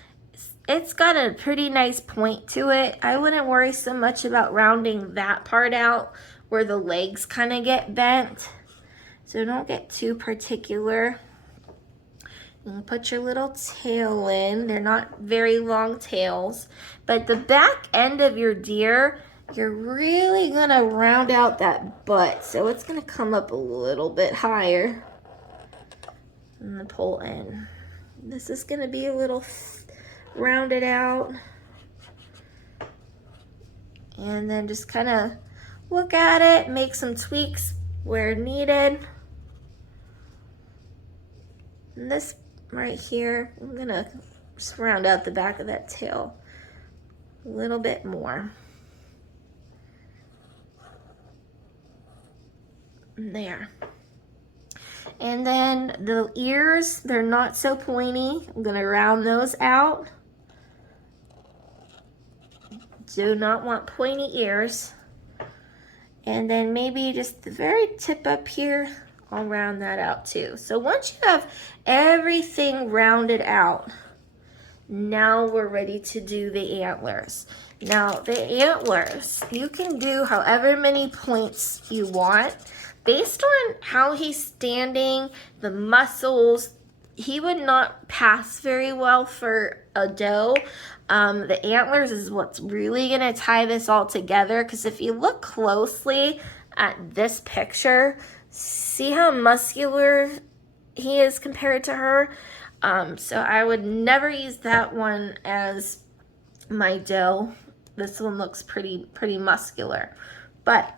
it's got a pretty nice point to it. I wouldn't worry so much about rounding that part out where the legs kind of get bent. So don't get too particular. You can put your little tail in. They're not very long tails, but the back end of your deer, you're really gonna round out that butt. So it's gonna come up a little bit higher. And then pull in. This is gonna be a little rounded out. And then just kind of look at it, make some tweaks where needed. And this right here, I'm gonna just round out the back of that tail a little bit more. There. And then the ears, they're not so pointy. I'm gonna round those out. Do not want pointy ears. And then maybe just the very tip up here, I'll round that out too. So once you have everything rounded out, now we're ready to do the antlers. Now the antlers, you can do however many points you want. Based on how he's standing, the muscles, he would not pass very well for a doe. The antlers is what's really gonna tie this all together, because if you look closely at this picture, see how muscular he is compared to her? So I would never use that one as my doe. This one looks pretty muscular. But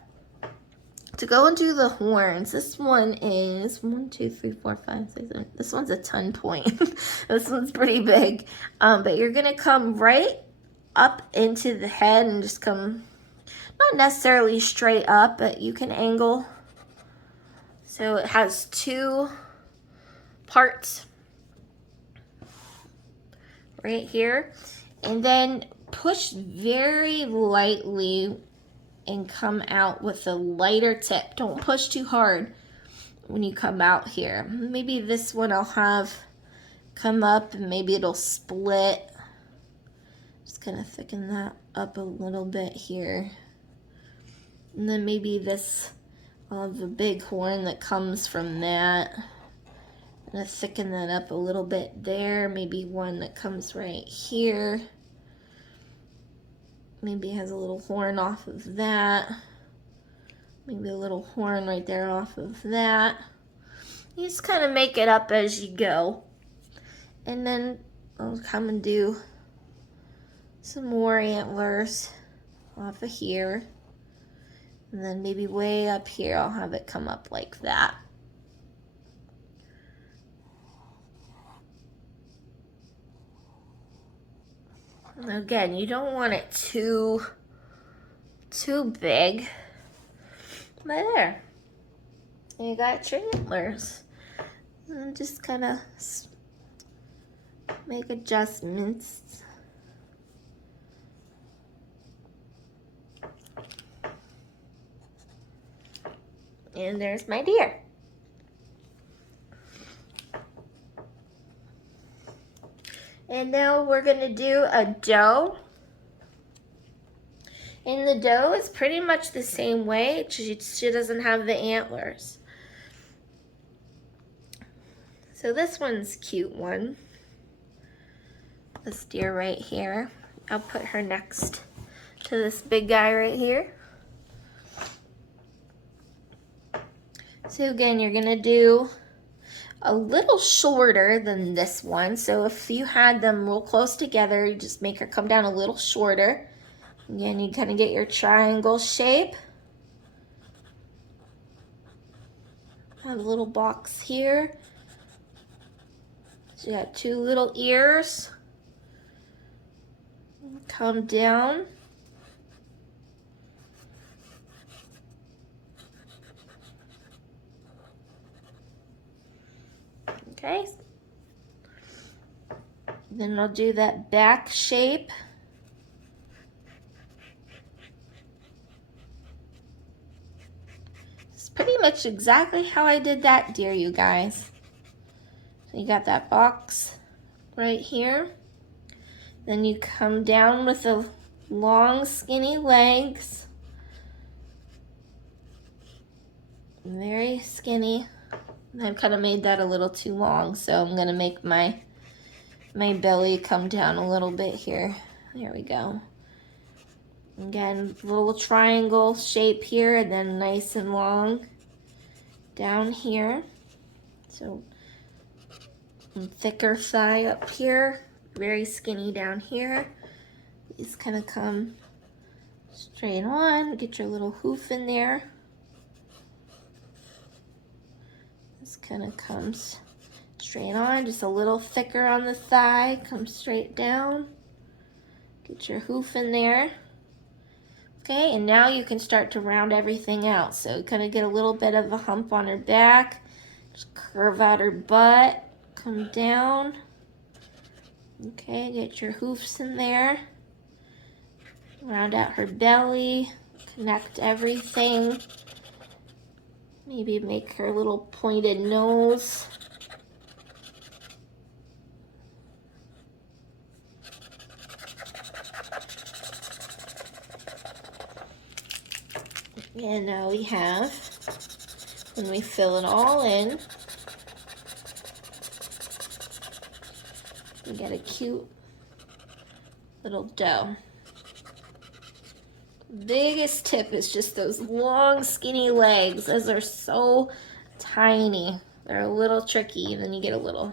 to go and do the horns, this one is 1, 2, 3, 4, 5, 6, 7. This one's a ton point. This one's pretty big. But you're gonna come right up into the head and just come, not necessarily straight up, but you can angle. So it has 2 parts right here. And then push very lightly and come out with a lighter tip. Don't push too hard when you come out here. Maybe this one I'll have come up and maybe it'll split. Just kind of thicken that up a little bit here. And then maybe this, I'll have a big horn that comes from that. I'm gonna thicken that up a little bit there. Maybe one that comes right here. Maybe it has a little horn off of that. Maybe a little horn right there off of that. You just kind of make it up as you go. And then I'll come and do some more antlers off of here. And then maybe way up here, I'll have it come up like that. And again, you don't want it too big. But there. You got your antlers. And just kind of make adjustments. And there's my deer. And now we're gonna do a doe. And the doe is pretty much the same way. She doesn't have the antlers. So this one's a cute one. this deer right here. I'll put her next to this big guy right here. So again, you're gonna do a little shorter than this one. So if you had them real close together, you just make her come down a little shorter. Again, you kind of get your triangle shape. Have a little box here. So you got two little ears. Come down. Okay. Then I'll do that back shape. It's pretty much exactly how I did that deer, you guys. So you got that box right here. Then you come down with the long skinny legs. Very skinny. I've kind of made that a little too long, so I'm gonna make my belly come down a little bit here. There we go. Again, little triangle shape here, and then nice and long down here. So thicker thigh up here, very skinny down here. These kind of come straight on. Get your little hoof in there. This kind of comes straight on, just a little thicker on the thigh, comes straight down. Get your hoof in there. Okay, and now you can start to round everything out. So kind of get a little bit of a hump on her back. Just curve out her butt, come down. Okay, get your hoofs in there. Round out her belly, connect everything. Maybe make her little pointed nose. And now we have, when we fill it all in, we get a cute little doe. Biggest tip is just those long skinny legs. Those are so tiny. They're a little tricky, and then you get a little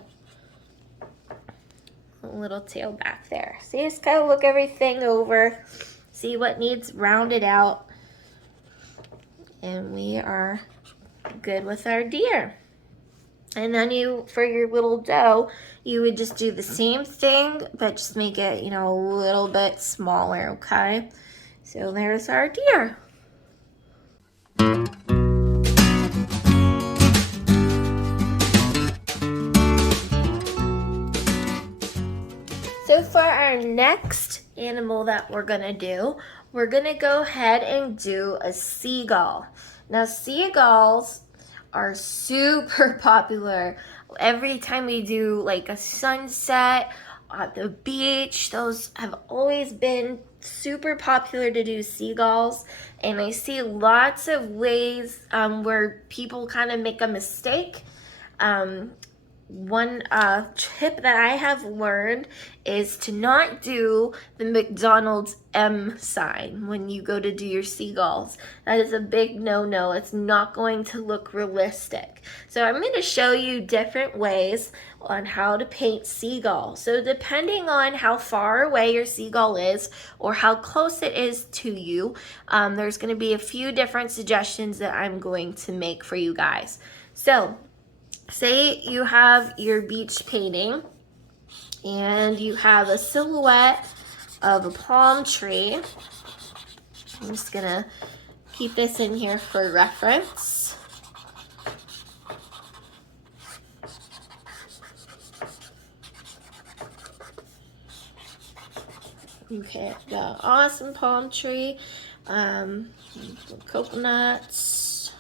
tail back there. So you just kind of look everything over, see what needs rounded out, and we are good with our deer. And then you, for your little doe, you would just do the same thing, but just make it, you know, a little bit smaller, okay? So there's our deer. So for our next animal that we're gonna do, we're gonna go ahead and do a seagull. Now seagulls are super popular. Every time we do like a sunset at the beach, those have always been super popular to do seagulls. And I see lots of ways where people kind of make a mistake. One tip that I have learned is to not do the McDonald's M sign when you go to do your seagulls. That is a big no-no. It's not going to look realistic. So I'm going to show you different ways on how to paint seagull. So depending on how far away your seagull is or how close it is to you, there's going to be a few different suggestions that I'm going to make for you guys. So say you have your beach painting and you have a silhouette of a palm tree. I'm just gonna keep this in here for reference. Okay, I've got an awesome palm tree, coconuts,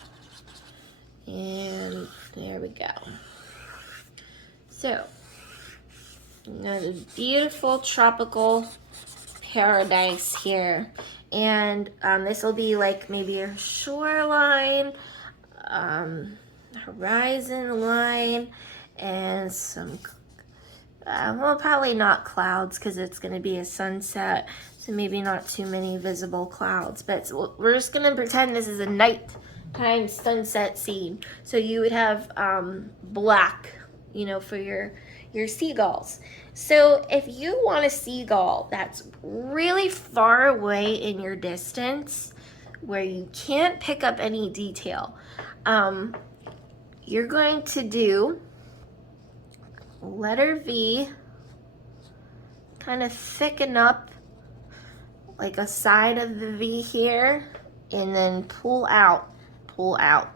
and there we go. So, another beautiful tropical paradise here. And this will be like maybe your shoreline, horizon line, and some Well, probably not clouds because it's going to be a sunset, so maybe not too many visible clouds. But we're just going to pretend this is a nighttime sunset scene. So you would have black, you know, for your seagulls. So if you want a seagull that's really far away in your distance, where you can't pick up any detail, you're going to do letter V, kind of thicken up like a side of the V here, and then pull out, pull out.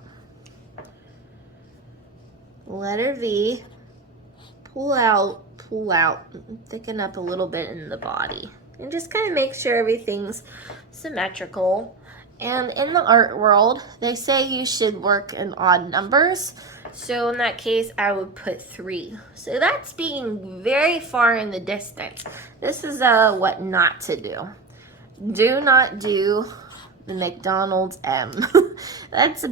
Letter V, pull out, thicken up a little bit in the body. And just kind of make sure everything's symmetrical. And in the art world, they say you should work in odd numbers. So in that case, I would put 3. So that's being very far in the distance. This is what not to do. Do not do the McDonald's M. That's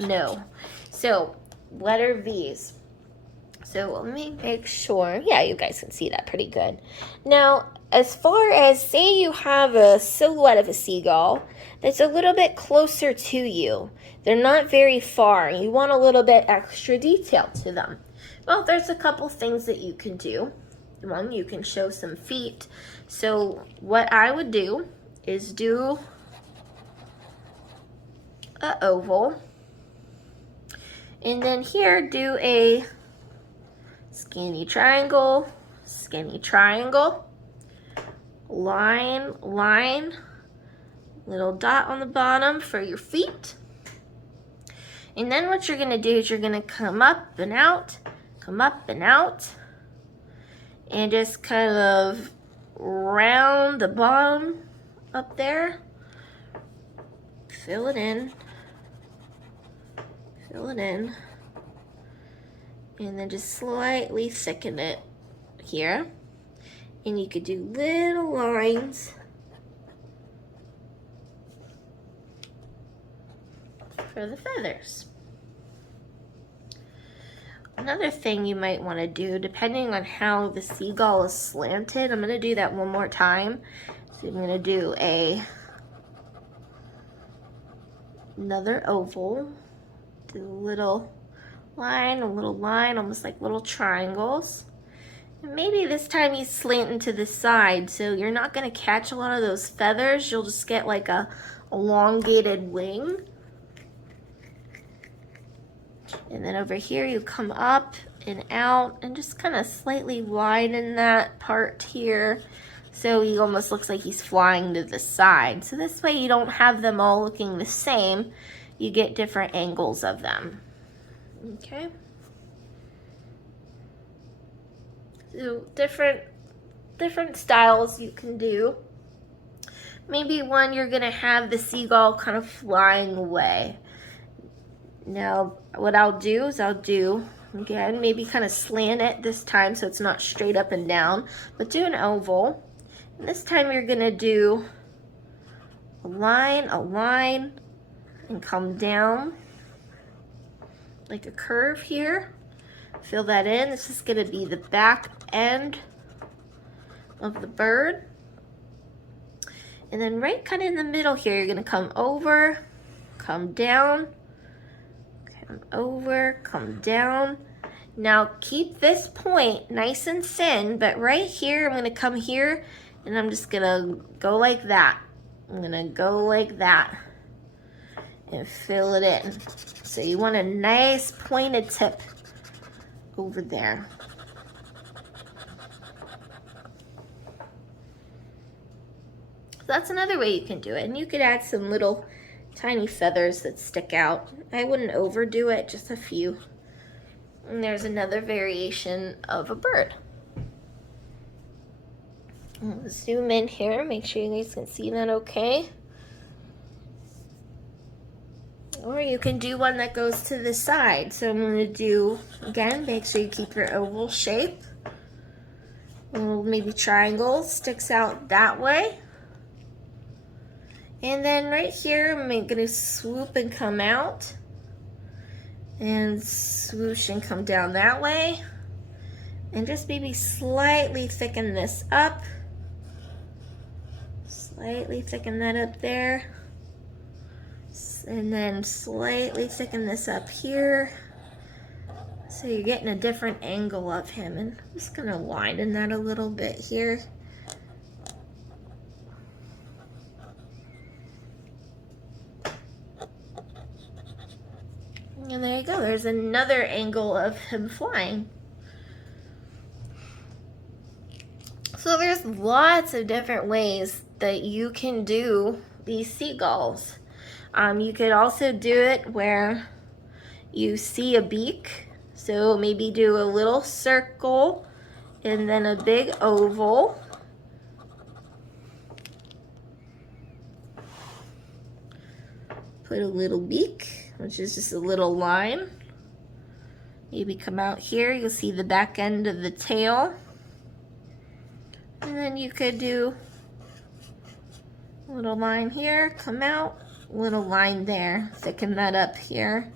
no. So letter V's. So let me make sure. Yeah, you guys can see that pretty good. Now, as far as, say you have a silhouette of a seagull that's a little bit closer to you. They're not very far. You want a little bit extra detail to them. Well, there's a couple things that you can do. One, you can show some feet. So what I would do is do an oval. And then here, do a skinny triangle, line, line, little dot on the bottom for your feet. And then what you're gonna do is you're gonna come up and out, and just kind of round the bottom up there, fill it in, and then just slightly thicken it here. And you could do little lines for the feathers. Another thing you might want to do, depending on how the seagull is slanted, I'm going to do that one more time. So I'm going to do another oval, do a little line, almost like little triangles. And maybe this time he's slanting to the side, so you're not going to catch a lot of those feathers. You'll just get like a elongated wing. And then over here you come up and out and just kind of slightly widen that part here, so he almost looks like he's flying to the side. So this way you don't have them all looking the same. You get different angles of them. Okay. So different styles you can do. Maybe one you're gonna have the seagull kind of flying away. Now what I'll do is again, maybe kind of slant it this time so it's not straight up and down, but do an oval. And this time you're gonna do a line, and come down like a curve here. Fill that in. This is gonna be the back end of the bird. And then right kind of in the middle here, you're gonna come over, come down, come over, come down. Now keep this point nice and thin, but right here, I'm gonna come here and I'm just gonna go like that. I'm gonna go like that and fill it in. So you want a nice pointed tip over there. So that's another way you can do it. And you could add some little tiny feathers that stick out. I wouldn't overdo it, just a few. And there's another variation of a bird. I'll zoom in here, make sure you guys can see that okay. Or you can do one that goes to the side. So I'm going to do, again, make sure you keep your oval shape. A little maybe triangle sticks out that way. And then right here, I'm going to swoop and come out. And swoosh and come down that way. And just maybe slightly thicken this up. Slightly thicken that up there. And then slightly thicken this up here. So you're getting a different angle of him. And I'm just gonna widen that a little bit here. And there you go, there's another angle of him flying. So there's lots of different ways that you can do these seagulls. You could also do it where you see a beak. So maybe do a little circle and then a big oval. Put a little beak, which is just a little line. Maybe come out here, you'll see the back end of the tail. And then you could do a little line here, come out, little line there. Thicken that up here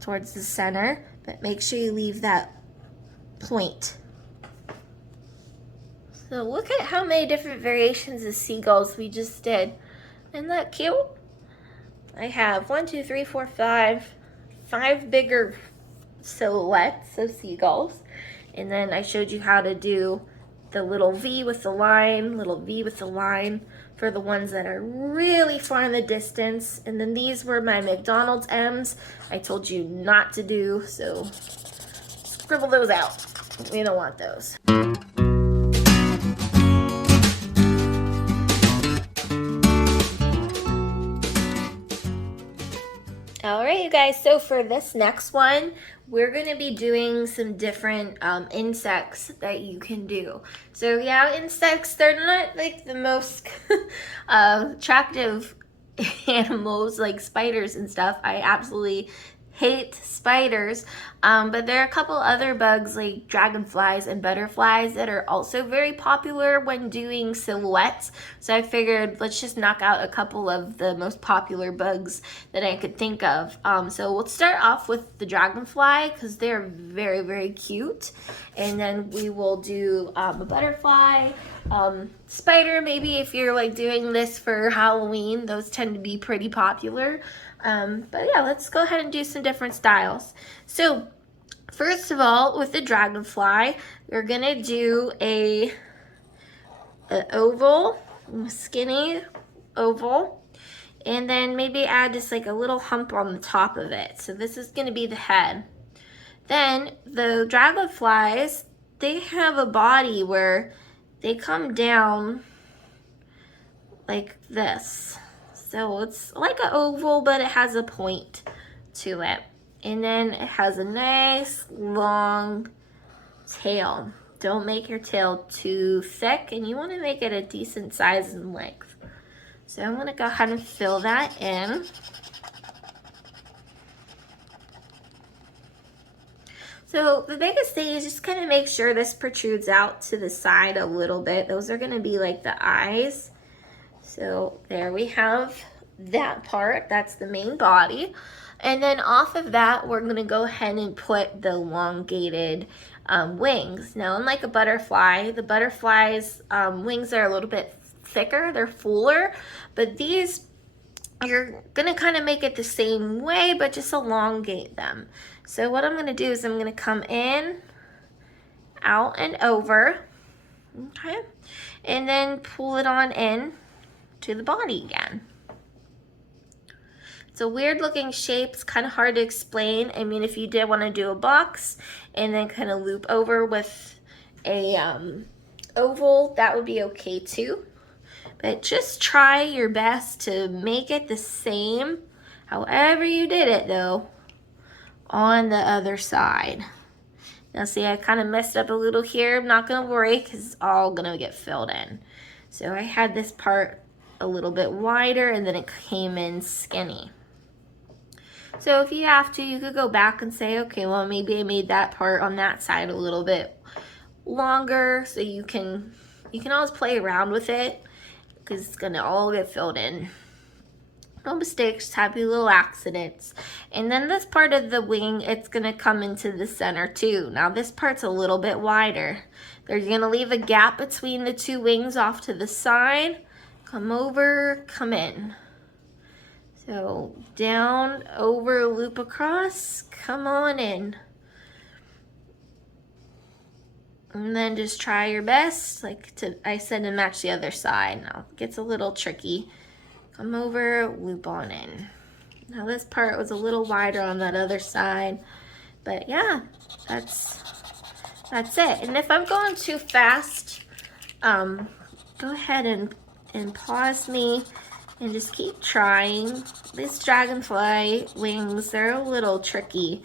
towards the center, but make sure you leave that point. So look at how many different variations of seagulls we just did. Isn't that cute? I have 1, 2, 3, 4, 5 bigger silhouettes of seagulls. And then I showed you how to do the little V with the line, little V with the line for the ones that are really far in the distance. And then these were my McDonald's M's I told you not to do, so scribble those out. We don't want those. All right, you guys, so for this next one, we're gonna be doing some different insects that you can do. So yeah, insects, they're not like the most attractive animals like spiders and stuff. I absolutely hate spiders, but there are a couple other bugs like dragonflies and butterflies that are also very popular when doing silhouettes. So I figured let's just knock out a couple of the most popular bugs that I could think of. So we'll start off with the dragonfly because they're very, very cute. And then we will do a butterfly, spider, maybe if you're like doing this for Halloween, those tend to be pretty popular. But yeah, let's go ahead and do some different styles. So first of all, with the dragonfly, we're gonna do an oval, skinny oval, and then maybe add just like a little hump on the top of it. So this is gonna be the head. Then the dragonflies, they have a body where they come down like this. So it's like an oval, but it has a point to it. And then it has a nice long tail. Don't make your tail too thick, and you want to make it a decent size and length. So I'm gonna go ahead and fill that in. So the biggest thing is just kind of make sure this protrudes out to the side a little bit. Those are gonna be like the eyes. So there we have that part, that's the main body. And then off of that, we're gonna go ahead and put the elongated wings. Now, unlike a butterfly, the butterfly's wings are a little bit thicker, they're fuller, but these, you're gonna kind of make it the same way, but just elongate them. So what I'm gonna do is I'm gonna come in, out and over, okay? And then pull it on in to the body again. It's a weird looking shape, it's kind of hard to explain. I mean, if you did want to do a box and then kind of loop over with a oval, that would be okay too. But just try your best to make it the same, however you did it though, on the other side. Now see, I kind of messed up a little here. I'm not gonna worry because it's all gonna get filled in. So I had this part a little bit wider and then it came in skinny. So if you have to, you could go back and say, okay, well, maybe I made that part on that side a little bit longer, so you can always play around with it because it's gonna all get filled in. No mistakes, happy little accidents. And then this part of the wing, it's gonna come into the center too. Now this part's a little bit wider. They're gonna leave a gap between the two wings off to the side. Come over, come in. So down, over, loop across, come on in. And then just try your best, like I said, to match the other side. Now it gets a little tricky. Come over, loop on in. Now this part was a little wider on that other side, but yeah, that's it. And if I'm going too fast, go ahead and pause me and just keep trying. These dragonfly wings, they're a little tricky.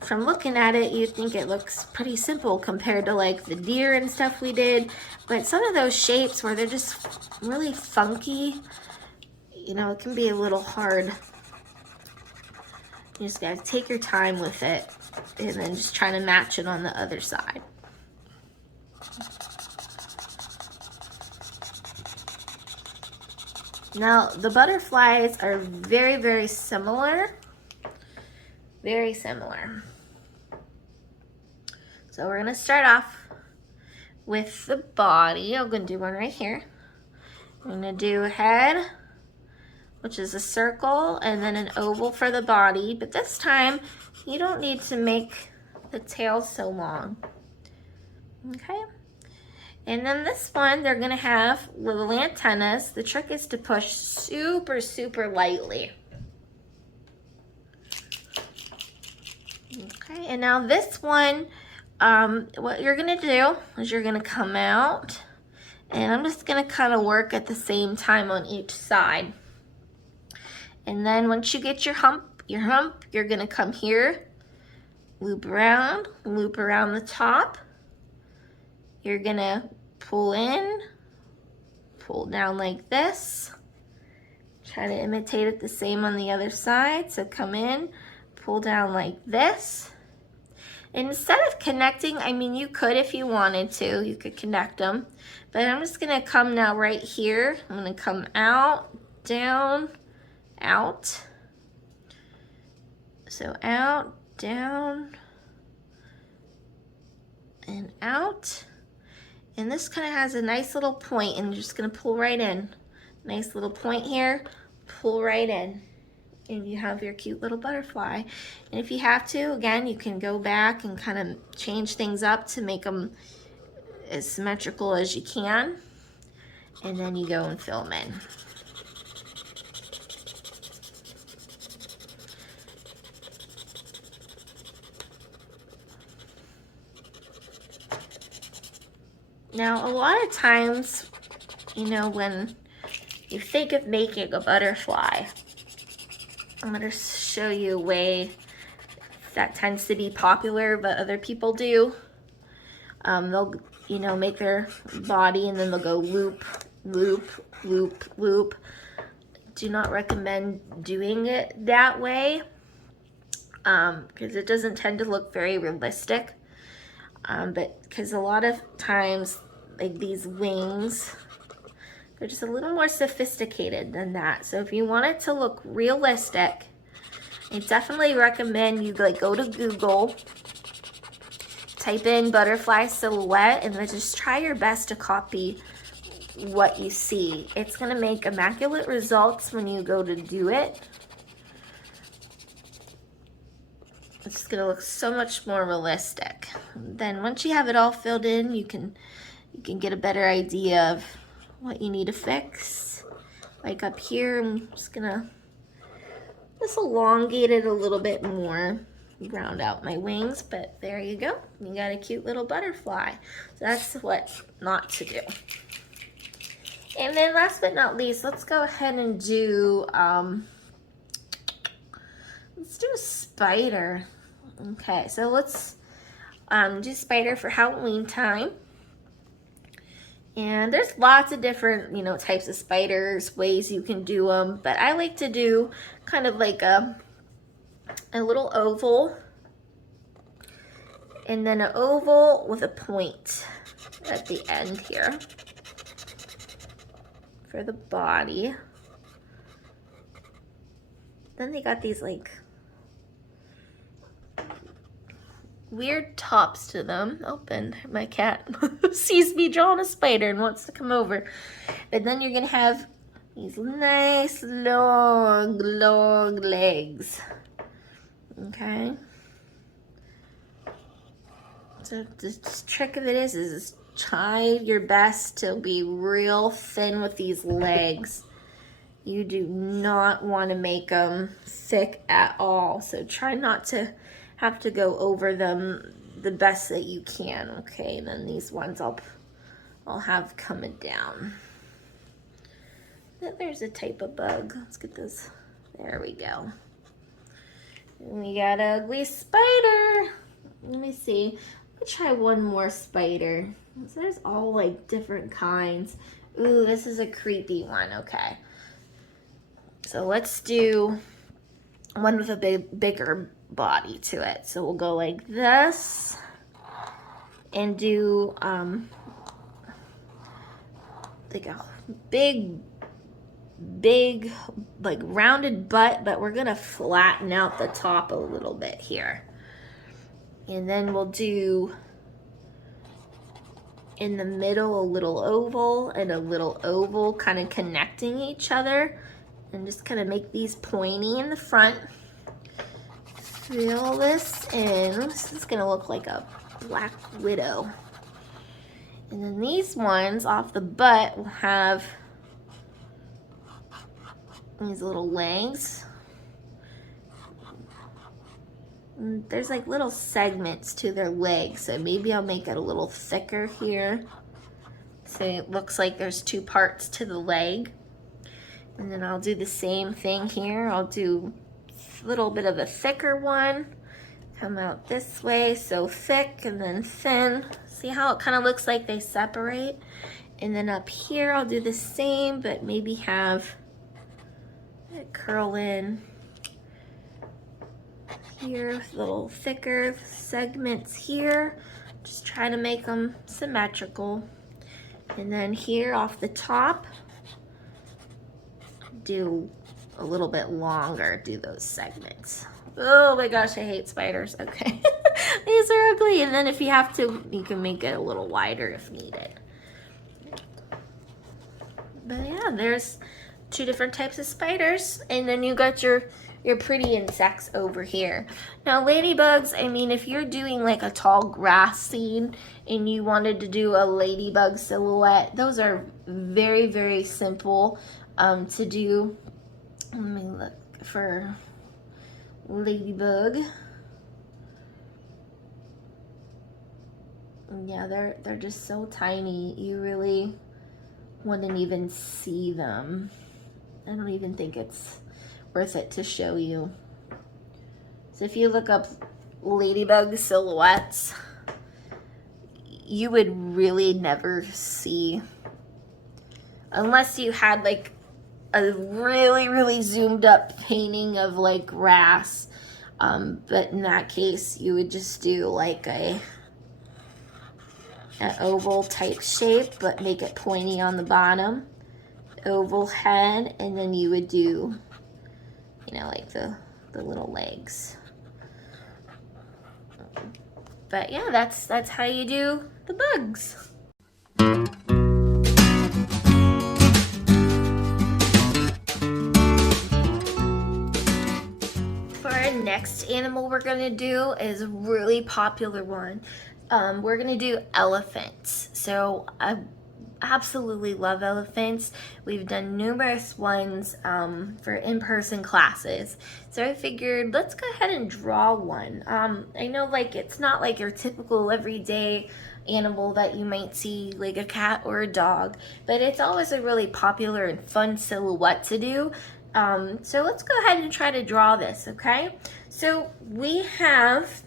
From looking at it, you'd think it looks pretty simple compared to like the deer and stuff we did, but some of those shapes where they're just really funky, you know, it can be a little hard. You just gotta take your time with it and then just try to match it on the other side. Now, the butterflies are very, very similar. Very similar. So we're gonna start off with the body. I'm gonna do one right here. I'm gonna do a head, which is a circle, and then an oval for the body. But this time, you don't need to make the tail so long. Okay? And then this one, they're gonna have little antennas. The trick is to push super, super lightly. Okay, and now this one, what you're gonna do is you're gonna come out, and I'm just gonna kind of work at the same time on each side. And then once you get your hump, you're gonna come here, loop around the top. You're gonna pull in, pull down like this. Try to imitate it the same on the other side. So come in, pull down like this. And instead of connecting, I mean, you could if you wanted to, you could connect them. But I'm just gonna come now right here. I'm gonna come out, down, out. So out, down, and out. And this kind of has a nice little point, and you're just gonna pull right in. Nice little point here, pull right in. And you have your cute little butterfly. And if you have to, again, you can go back and kind of change things up to make them as symmetrical as you can. And then you go and fill them in. Now, a lot of times, you know, when you think of making a butterfly, I'm going to show you a way that tends to be popular, but other people do. They'll, you know, make their body and then they'll go loop, loop, loop, loop. Do not recommend doing it that way because it doesn't tend to look very realistic. But because a lot of times, like these wings, they're just a little more sophisticated than that. So if you want it to look realistic, I definitely recommend you like go to Google, type in butterfly silhouette, and then just try your best to copy what you see. It's gonna make immaculate results when you go to do it. It's gonna look so much more realistic. Then once you have it all filled in, you can get a better idea of what you need to fix. Like up here, I'm just gonna elongate it a little bit more, round out my wings, but there you go. You got a cute little butterfly. So that's what not to do. And then last but not least, let's go ahead and do, let's do a spider. Okay, so let's do spider for Halloween time. And there's lots of different, you know, types of spiders, ways you can do them. But I like to do kind of like a little oval. And then an oval with a point at the end here for the body. then they got these like weird tops to them. Oh, and my cat sees me drawing a spider and wants to come over. But then you're gonna have these nice long legs. Okay. So the trick of it is try your best to be real thin with these legs. You do not want to make them thick at all. So try not to have to go over them the best that you can. Okay, and then these ones I'll have coming down. There's a type of bug. Let's get this. There we go. And we got an ugly spider. Let me see. Let's try one more spider. So there's all like different kinds. Ooh, this is a creepy one. Okay. So let's do one with a bigger body to it. So we'll go like this and do like a big like rounded butt, but we're gonna flatten out the top a little bit here. And then we'll do in the middle a little oval and a little oval kind of connecting each other, and just kind of make these pointy in the front. Fill this in. This is gonna look like a black widow. And then these ones off the butt will have these little legs. And there's like little segments to their legs, so maybe I'll make it a little thicker here. So it looks like there's two parts to the leg. And then I'll do the same thing here. I'll do a little bit of a thicker one. Come out this way, so thick and then thin. See how it kind of looks like they separate? And then up here I'll do the same, but maybe have it curl in here with little thicker segments here. Just try to make them symmetrical. And then here off the top, do a little bit longer, do those segments. Oh my gosh, I hate spiders. Okay. These are ugly. And then if you have to, you can make it a little wider if needed. But yeah, there's two different types of spiders. And then you got your pretty insects over here. Now ladybugs, I mean, if you're doing like a tall grass scene and you wanted to do a ladybug silhouette, those are very, very simple to do. Let me look for ladybug. Yeah, they're just so tiny. You really wouldn't even see them. I don't even think it's worth it to show you. So if you look up ladybug silhouettes, you would really never see, unless you had like a really, really zoomed up painting of like grass. But in that case, you would just do like an oval type shape, but make it pointy on the bottom, oval head, and then you would do, you know, like the little legs. But yeah, that's how you do the bugs. For our next animal we're gonna do is a really popular one. We're gonna do elephants. So I absolutely love elephants. We've done numerous ones for in-person classes. So I figured let's go ahead and draw one. I know like it's not like your typical everyday animal that you might see like a cat or a dog, but it's always a really popular and fun silhouette to do. So let's go ahead and try to draw this, okay? So we have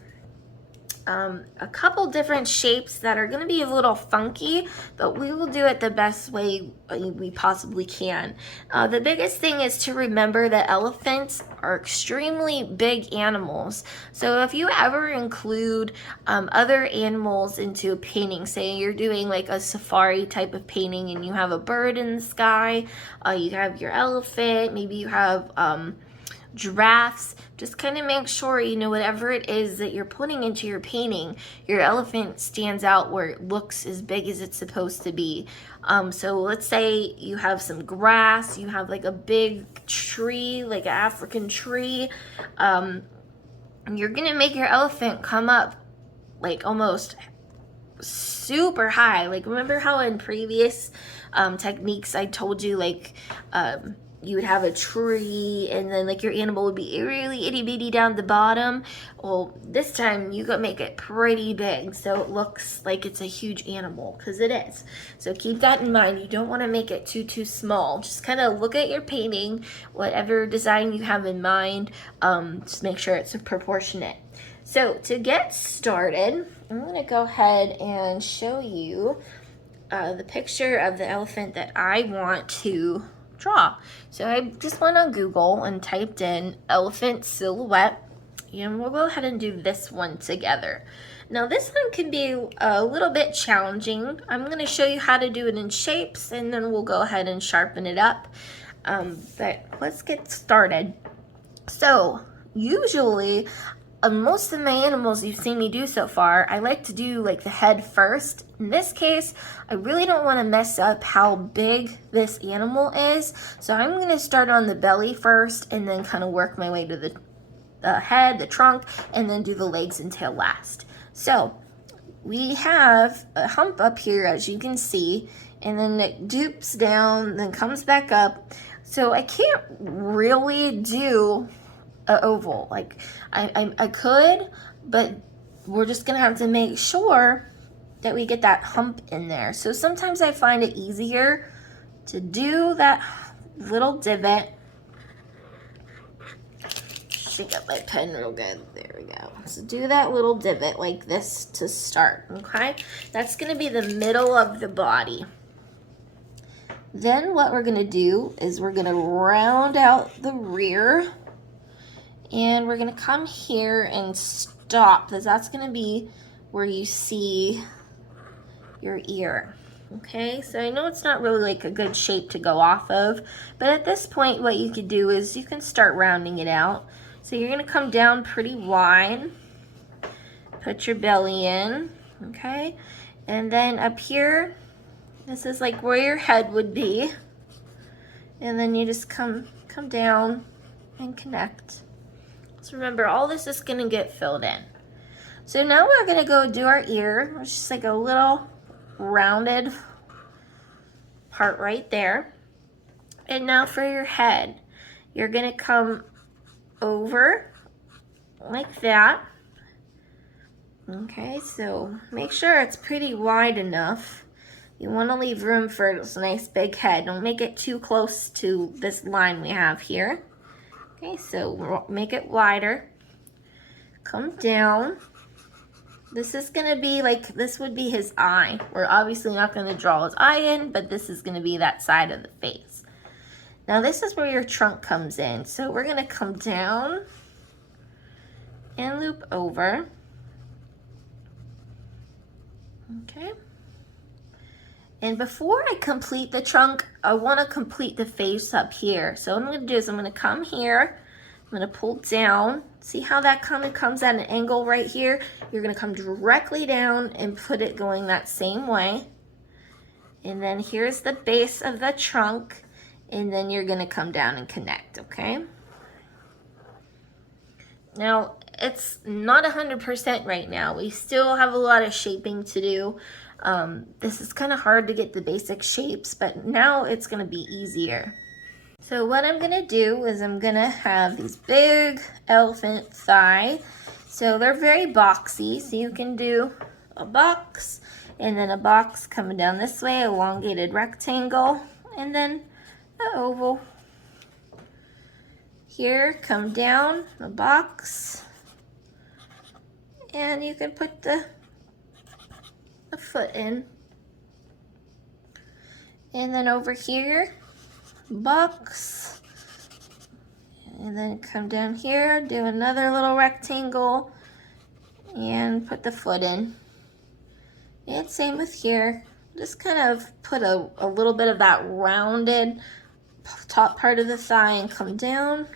a couple different shapes that are going to be a little funky, but we will do it the best way we possibly can. The biggest thing is to remember that elephants are extremely big animals. So if you ever include other animals into a painting, say you're doing like a safari type of painting and you have a bird in the sky, you have your elephant, maybe you have giraffes. Just kind of make sure, you know, whatever it is that you're putting into your painting, your elephant stands out where it looks as big as it's supposed to be. So let's say you have some grass, you have like a big tree, like an African tree. You're gonna make your elephant come up like almost super high. Like, remember how in previous techniques I told you, like, you would have a tree and then like your animal would be really itty bitty down the bottom? Well, this time you gotta make it pretty big so it looks like it's a huge animal, because it is. So keep that in mind. You don't want to make it too small. Just kind of look at your painting, whatever design you have in mind, just make sure it's proportionate. So to get started, I'm going to go ahead and show you the picture of the elephant that I want to draw. So I just went on Google and typed in elephant silhouette, and we'll go ahead and do this one together. Now this one can be a little bit challenging. I'm going to show you how to do it in shapes, and then we'll go ahead and sharpen it up. But let's get started. So usually, most of my animals you've seen me do so far, I like to do like the head first. In this case, I really don't want to mess up how big this animal is. So I'm going to start on the belly first and then kind of work my way to the head, the trunk, and then do the legs and tail last. So we have a hump up here, as you can see, and then it dupes down, then comes back up. So I can't really do an oval. Like I could, but we're just gonna have to make sure that we get that hump in there. So sometimes I find it easier to do that little divot. Shake up my pen real good. There we go. So do that little divot like this to start, okay? That's gonna be the middle of the body. Then what we're gonna do is we're gonna round out the rear, and we're gonna come here and stop, because that's gonna be where you see your ear. Okay, so I know it's not really like a good shape to go off of, but at this point what you could do is you can start rounding it out. So you're gonna come down pretty wide, put your belly in, okay? And then up here, this is like where your head would be. And then you just come down and connect. So remember, all this is gonna get filled in. So now we're gonna go do our ear. It's just like a little rounded part right there. And now for your head, you're gonna come over like that. Okay, so make sure it's pretty wide enough. You wanna leave room for this nice big head. Don't make it too close to this line we have here. Okay, so make it wider. Come down. This is gonna be like, this would be his eye. We're obviously not gonna draw his eye in, but this is gonna be that side of the face. Now this is where your trunk comes in. So we're gonna come down and loop over. Okay. And before I complete the trunk, I want to complete the face up here. So what I'm going to do is I'm going to come here, I'm going to pull down. See how that kind of comes at an angle right here? You're going to come directly down and put it going that same way. And then here's the base of the trunk, and then you're going to come down and connect, okay? Now, it's not 100% right now. We still have a lot of shaping to do. This is kind of hard to get the basic shapes, but now it's going to be easier. So what I'm going to do is I'm going to have these big elephant thigh. So they're very boxy, so you can do a box, and then a box coming down this way, elongated rectangle, and then an oval. Here, come down, a box, and you can put the foot in. And then over here, box, and then come down here, do another little rectangle, and put the foot in. And same with here, just kind of put a little bit of that rounded top part of the thigh and come down.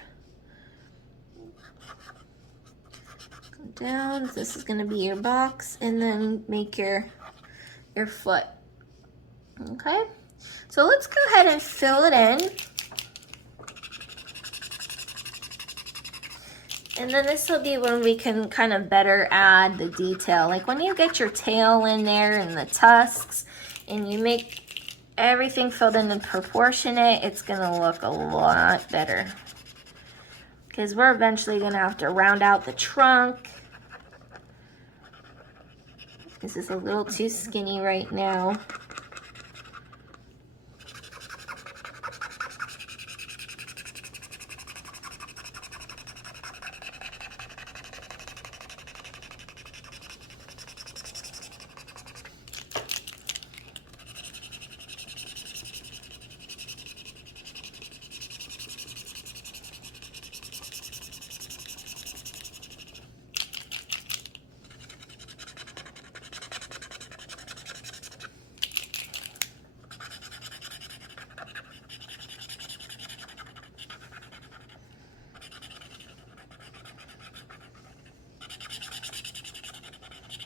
Down, this is gonna be your box, and then make your foot. Okay, so let's go ahead and fill it in. And then this will be when we can kind of better add the detail. Like when you get your tail in there and the tusks, and you make everything filled in and proportionate, it's gonna look a lot better. Because we're eventually gonna have to round out the trunk. This is a little too skinny right now.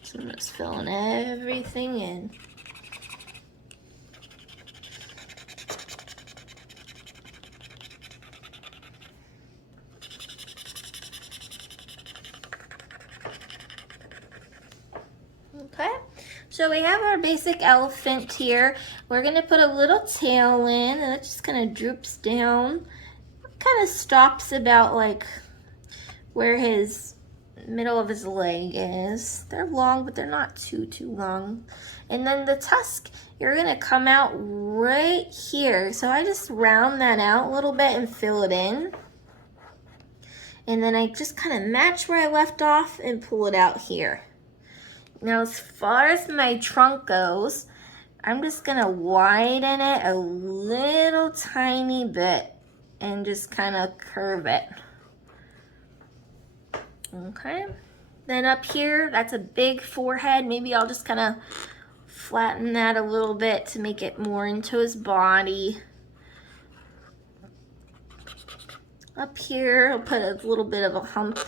So I'm just filling everything in. Okay, so we have our basic elephant here. We're gonna put a little tail in, and it just kind of droops down. Kind of stops about like where his middle of his leg is. They're long, but they're not too long. And then the tusk, you're gonna come out right here. So I just round that out a little bit and fill it in. And then I just kind of match where I left off and pull it out here. Now, as far as my trunk goes, I'm just gonna widen it a little tiny bit and just kind of curve it. Okay, then up here, that's a big forehead. Maybe I'll just kind of flatten that a little bit to make it more into his body. Up here, I'll put a little bit of a hump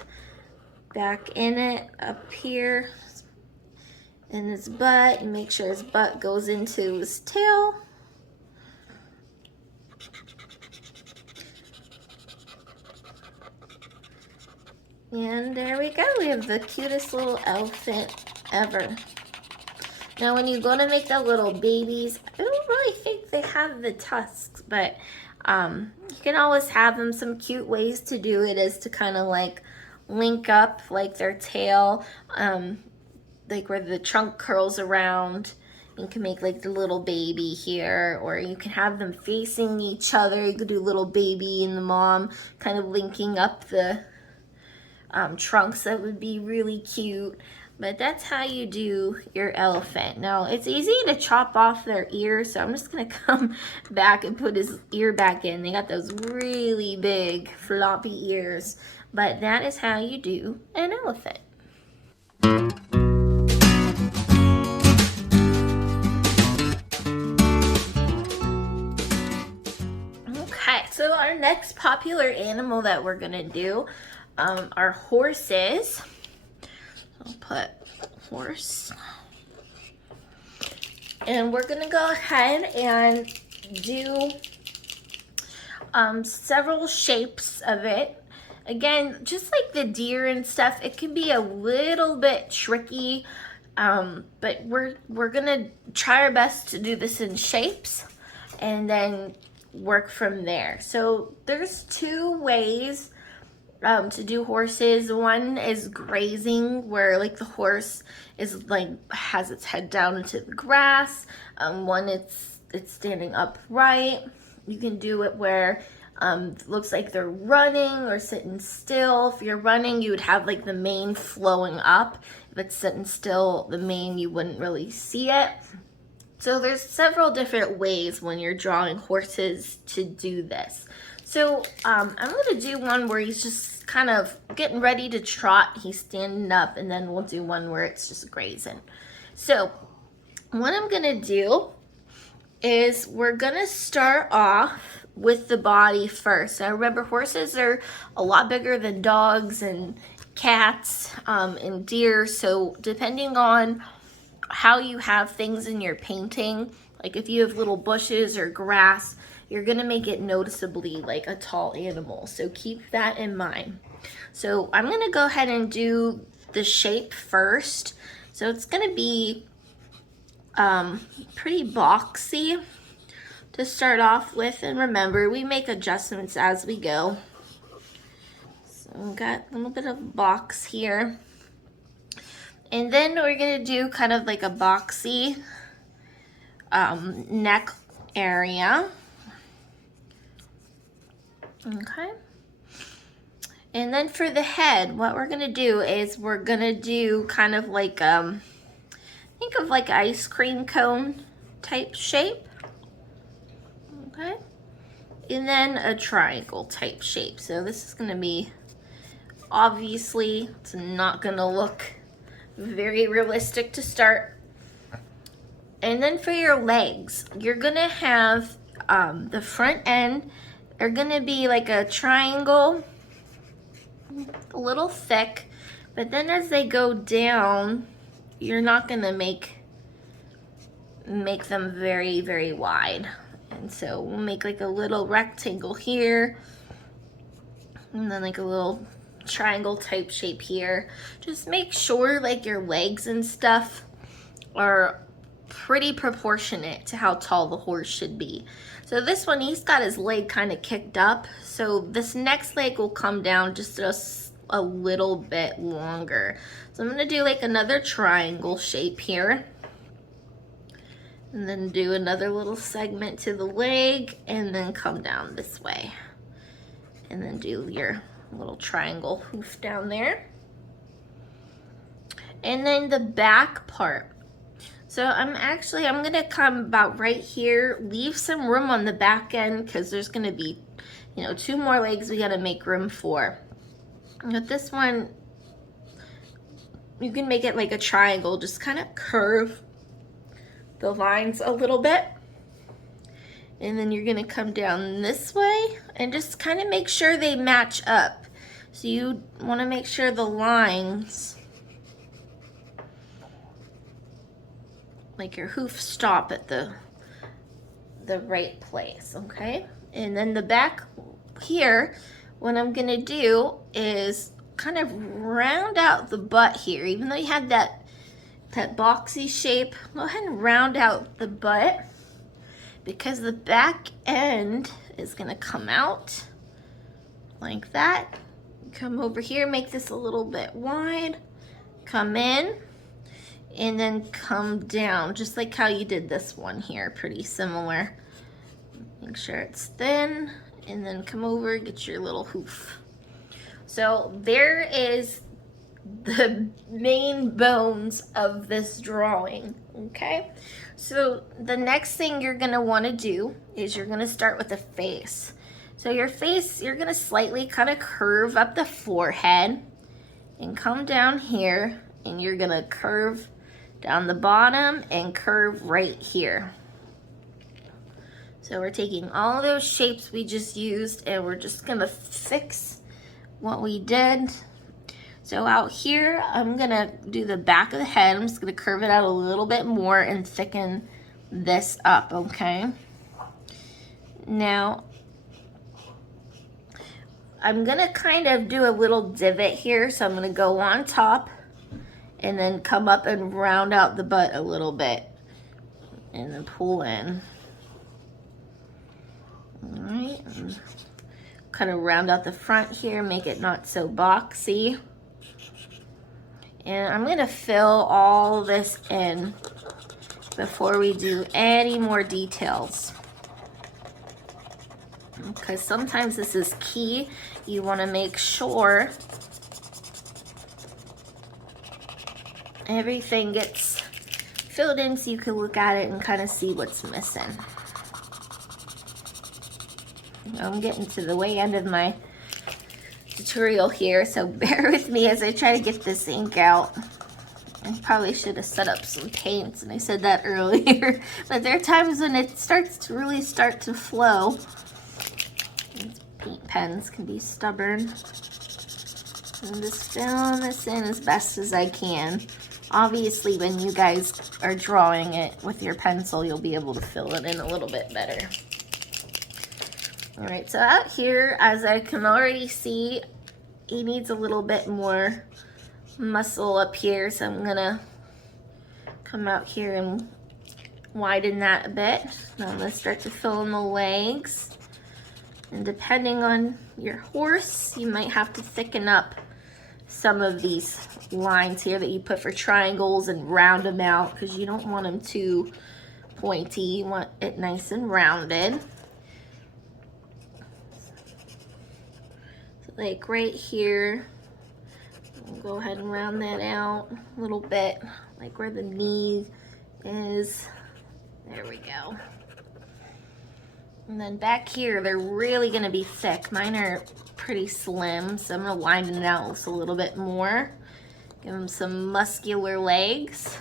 back in it up here in his butt, and make sure his butt goes into his tail. And there we go, we have the cutest little elephant ever. Now when you go to make the little babies, I don't really think they have the tusks, but you can always have them. Some cute ways to do it is to kind of like link up like their tail, like where the trunk curls around. You can make like the little baby here, or you can have them facing each other. You could do little baby and the mom kind of linking up the trunks. That would be really cute. But that's how you do your elephant. Now, it's easy to chop off their ears, so I'm just gonna come back and put his ear back in. They got those really big floppy ears, but that is how you do an elephant. Okay, so our next popular animal that we're gonna do are horses. I'll put horse. And we're gonna go ahead and do several shapes of it. Again, just like the deer and stuff, it can be a little bit tricky, but we're gonna try our best to do this in shapes and then work from there. So there's two ways to do horses. One is grazing, where like the horse is like has its head down into the grass. One it's standing upright. You can do it where it looks like they're running or sitting still. If you're running, you would have like the mane flowing up. If it's sitting still, the mane, you wouldn't really see it. So there's several different ways when you're drawing horses to do this. So I'm gonna do one where he's just kind of getting ready to trot. He's standing up, and then we'll do one where it's just grazing. So what I'm gonna do is we're gonna start off with the body first. Now remember, horses are a lot bigger than dogs and cats, and deer. So depending on how you have things in your painting, like if you have little bushes or grass, you're gonna make it noticeably like a tall animal. So keep that in mind. So I'm gonna go ahead and do the shape first. So it's gonna be pretty boxy to start off with, and remember, we make adjustments as we go. So we've got a little bit of box here, and then we're gonna do kind of like a boxy neck area. Okay. And then for the head, what we're gonna do is we're gonna do kind of like think of like ice cream cone type shape. Okay. And then a triangle type shape. So this is gonna be, obviously, it's not gonna look very realistic to start. And then for your legs, you're gonna have the front end are gonna be like a triangle, a little thick, but then as they go down, you're not gonna make them very, very wide. And so we'll make like a little rectangle here, and then like a little triangle type shape here. Just make sure like your legs and stuff are pretty proportionate to how tall the horse should be. So this one, he's got his leg kind of kicked up, so this next leg will come down just a little bit longer. So I'm gonna do like another triangle shape here, and then do another little segment to the leg, and then come down this way, and then do your little triangle hoof down there. And then the back part. So I'm gonna come about right here, leave some room on the back end because there's gonna be, 2 more legs we gotta make room for. With this one, you can make it like a triangle, just kind of curve the lines a little bit. And then you're gonna come down this way and just kind of make sure they match up. So you wanna make sure the lines, like your hoof, stop at the right place, okay? And then the back here, what I'm gonna do is kind of round out the butt here. Even though you had that boxy shape, go ahead and round out the butt, because the back end is gonna come out like that. Come over here, make this a little bit wide, come in, and then come down, just like how you did this one here, pretty similar. Make sure it's thin, and then come over, get your little hoof. So there is the main bones of this drawing, okay? So the next thing you're gonna wanna do is you're gonna start with the face. So your face, you're gonna slightly kind of curve up the forehead and come down here, and you're gonna curve down the bottom and curve right here. So we're taking all those shapes we just used, and we're just gonna fix what we did. So out here, I'm gonna do the back of the head. I'm just gonna curve it out a little bit more and thicken this up, okay? Now, I'm gonna kind of do a little divot here. So I'm gonna go on top and then come up and round out the butt a little bit, and then pull in. All right, kind of round out the front here, make it not so boxy. And I'm gonna fill all this in before we do any more details, because sometimes this is key. You wanna make sure everything gets filled in so you can look at it and kind of see what's missing. I'm getting to the way end of my tutorial here, so bear with me as I try to get this ink out. I probably should have set up some paints, and I said that earlier, but there are times when it starts to really start to flow. These paint pens can be stubborn. I'm just filling this in as best as I can. Obviously, when you guys are drawing it with your pencil, you'll be able to fill it in a little bit better. All right, so out here, as I can already see, he needs a little bit more muscle up here, so I'm gonna come out here and widen that a bit. Now I'm gonna start to fill in the legs. And depending on your horse, you might have to thicken up some of these lines here that you put for triangles and round them out, because you don't want them too pointy. You want it nice and rounded. So like right here, I'll go ahead and round that out a little bit, like where the knee is. There we go. And then back here, they're really gonna be thick. Mine are pretty slim, so I'm gonna widen it out just a little bit more. Give them some muscular legs.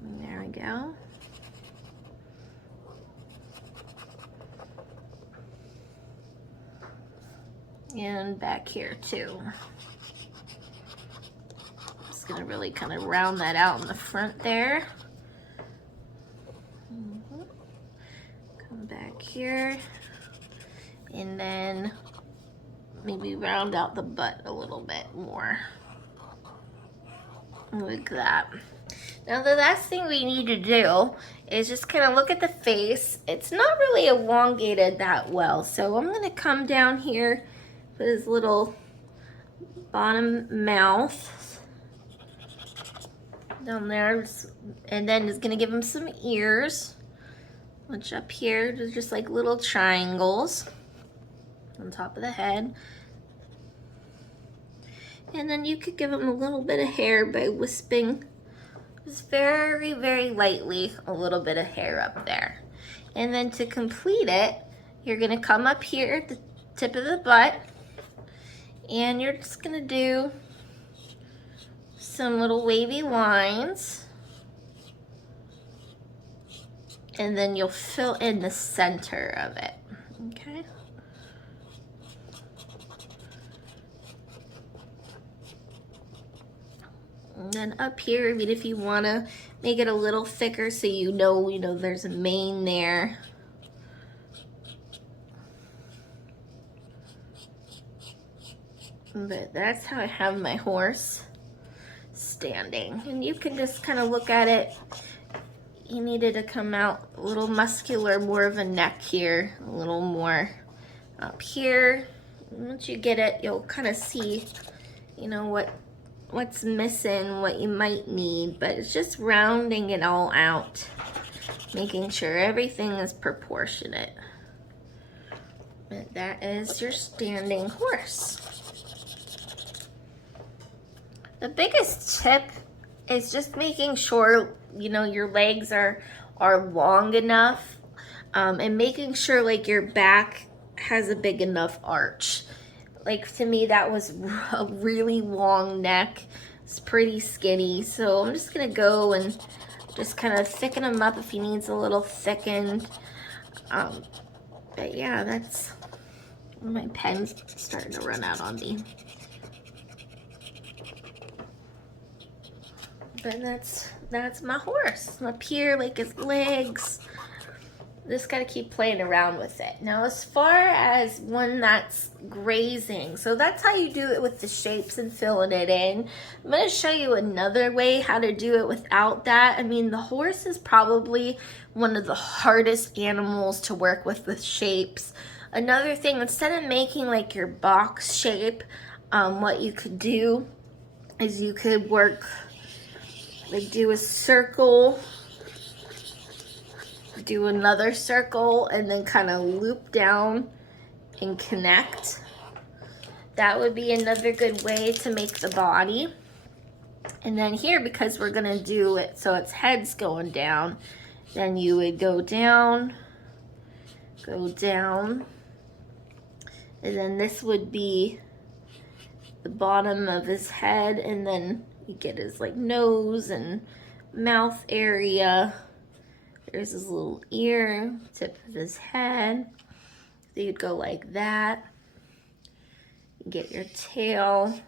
And there we go. And back here too. Just gonna really kind of round that out in the front there. Come back here, and then maybe round out the butt a little bit more, like that. Now the last thing we need to do is just kind of look at the face. It's not really elongated that well, so I'm gonna come down here, put his little bottom mouth down there, and then just gonna give him some ears, which up here, there's just like little triangles on top of the head. And then you could give him a little bit of hair by wisping just very, very lightly a little bit of hair up there. And then to complete it, you're gonna come up here at the tip of the butt, and you're just gonna do some little wavy lines. And then you'll fill in the center of it, okay? And then up here, I mean, if you wanna make it a little thicker so you know there's a mane there. But that's how I have my horse standing. And you can just kind of look at it. He needed to come out a little muscular, more of a neck here, a little more up here. Once you get it, you'll kind of see, what's missing, what you might need, but it's just rounding it all out, making sure everything is proportionate. But that is your standing horse. The biggest tip is just making sure your legs are long enough, and making sure like your back has a big enough arch. Like to me, that was a really long neck. It's pretty skinny, so I'm just gonna go and just kind of thicken him up if he needs a little thickened. But yeah, that's, my pen's starting to run out on me. But that's my horse. Up here, like his legs. Just gotta keep playing around with it. Now, as far as one that's grazing, so that's how you do it with the shapes and filling it in. I'm gonna show you another way how to do it without that. I mean, the horse is probably one of the hardest animals to work with shapes. Another thing, instead of making like your box shape, what you could do is you could work, like do a circle, do another circle, and then kind of loop down and connect. That would be another good way to make the body. And then here, because we're gonna do it so its head's going down, then you would go down, and then this would be the bottom of his head, and then you get his like nose and mouth area. There's his little ear, tip of his head. So you'd go like that. Get your tail.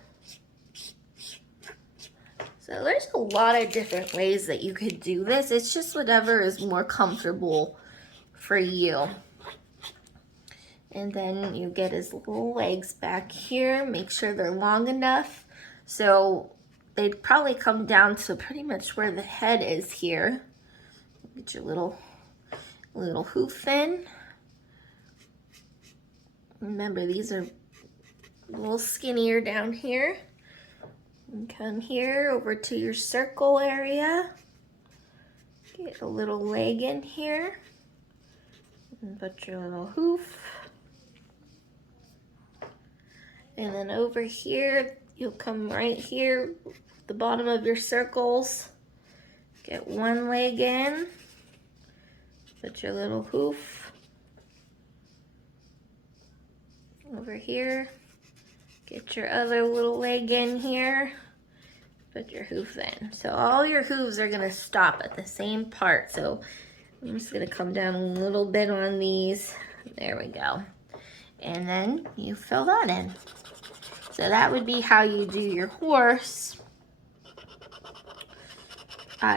So there's a lot of different ways that you could do this. It's just whatever is more comfortable for you. And then you get his little legs back here. Make sure they're long enough. So they'd probably come down to pretty much where the head is here. Get your little hoof in. Remember, these are a little skinnier down here. And come here over to your circle area. Get a little leg in here. And put your little hoof. And then over here, you'll come right here, the bottom of your circles. Get one leg in. Put your little hoof. Over here. Get your other little leg in here. Put your hoof in. So all your hooves are gonna stop at the same part. So I'm just gonna come down a little bit on these. There we go. And then you fill that in. So that would be how you do your horse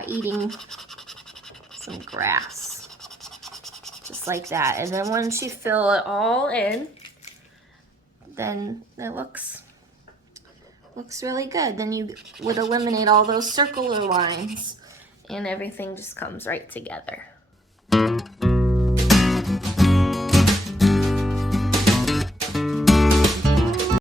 eating some grass. Just like that. And then once you fill it all in, then it looks really good. Then you would eliminate all those circular lines and everything just comes right together.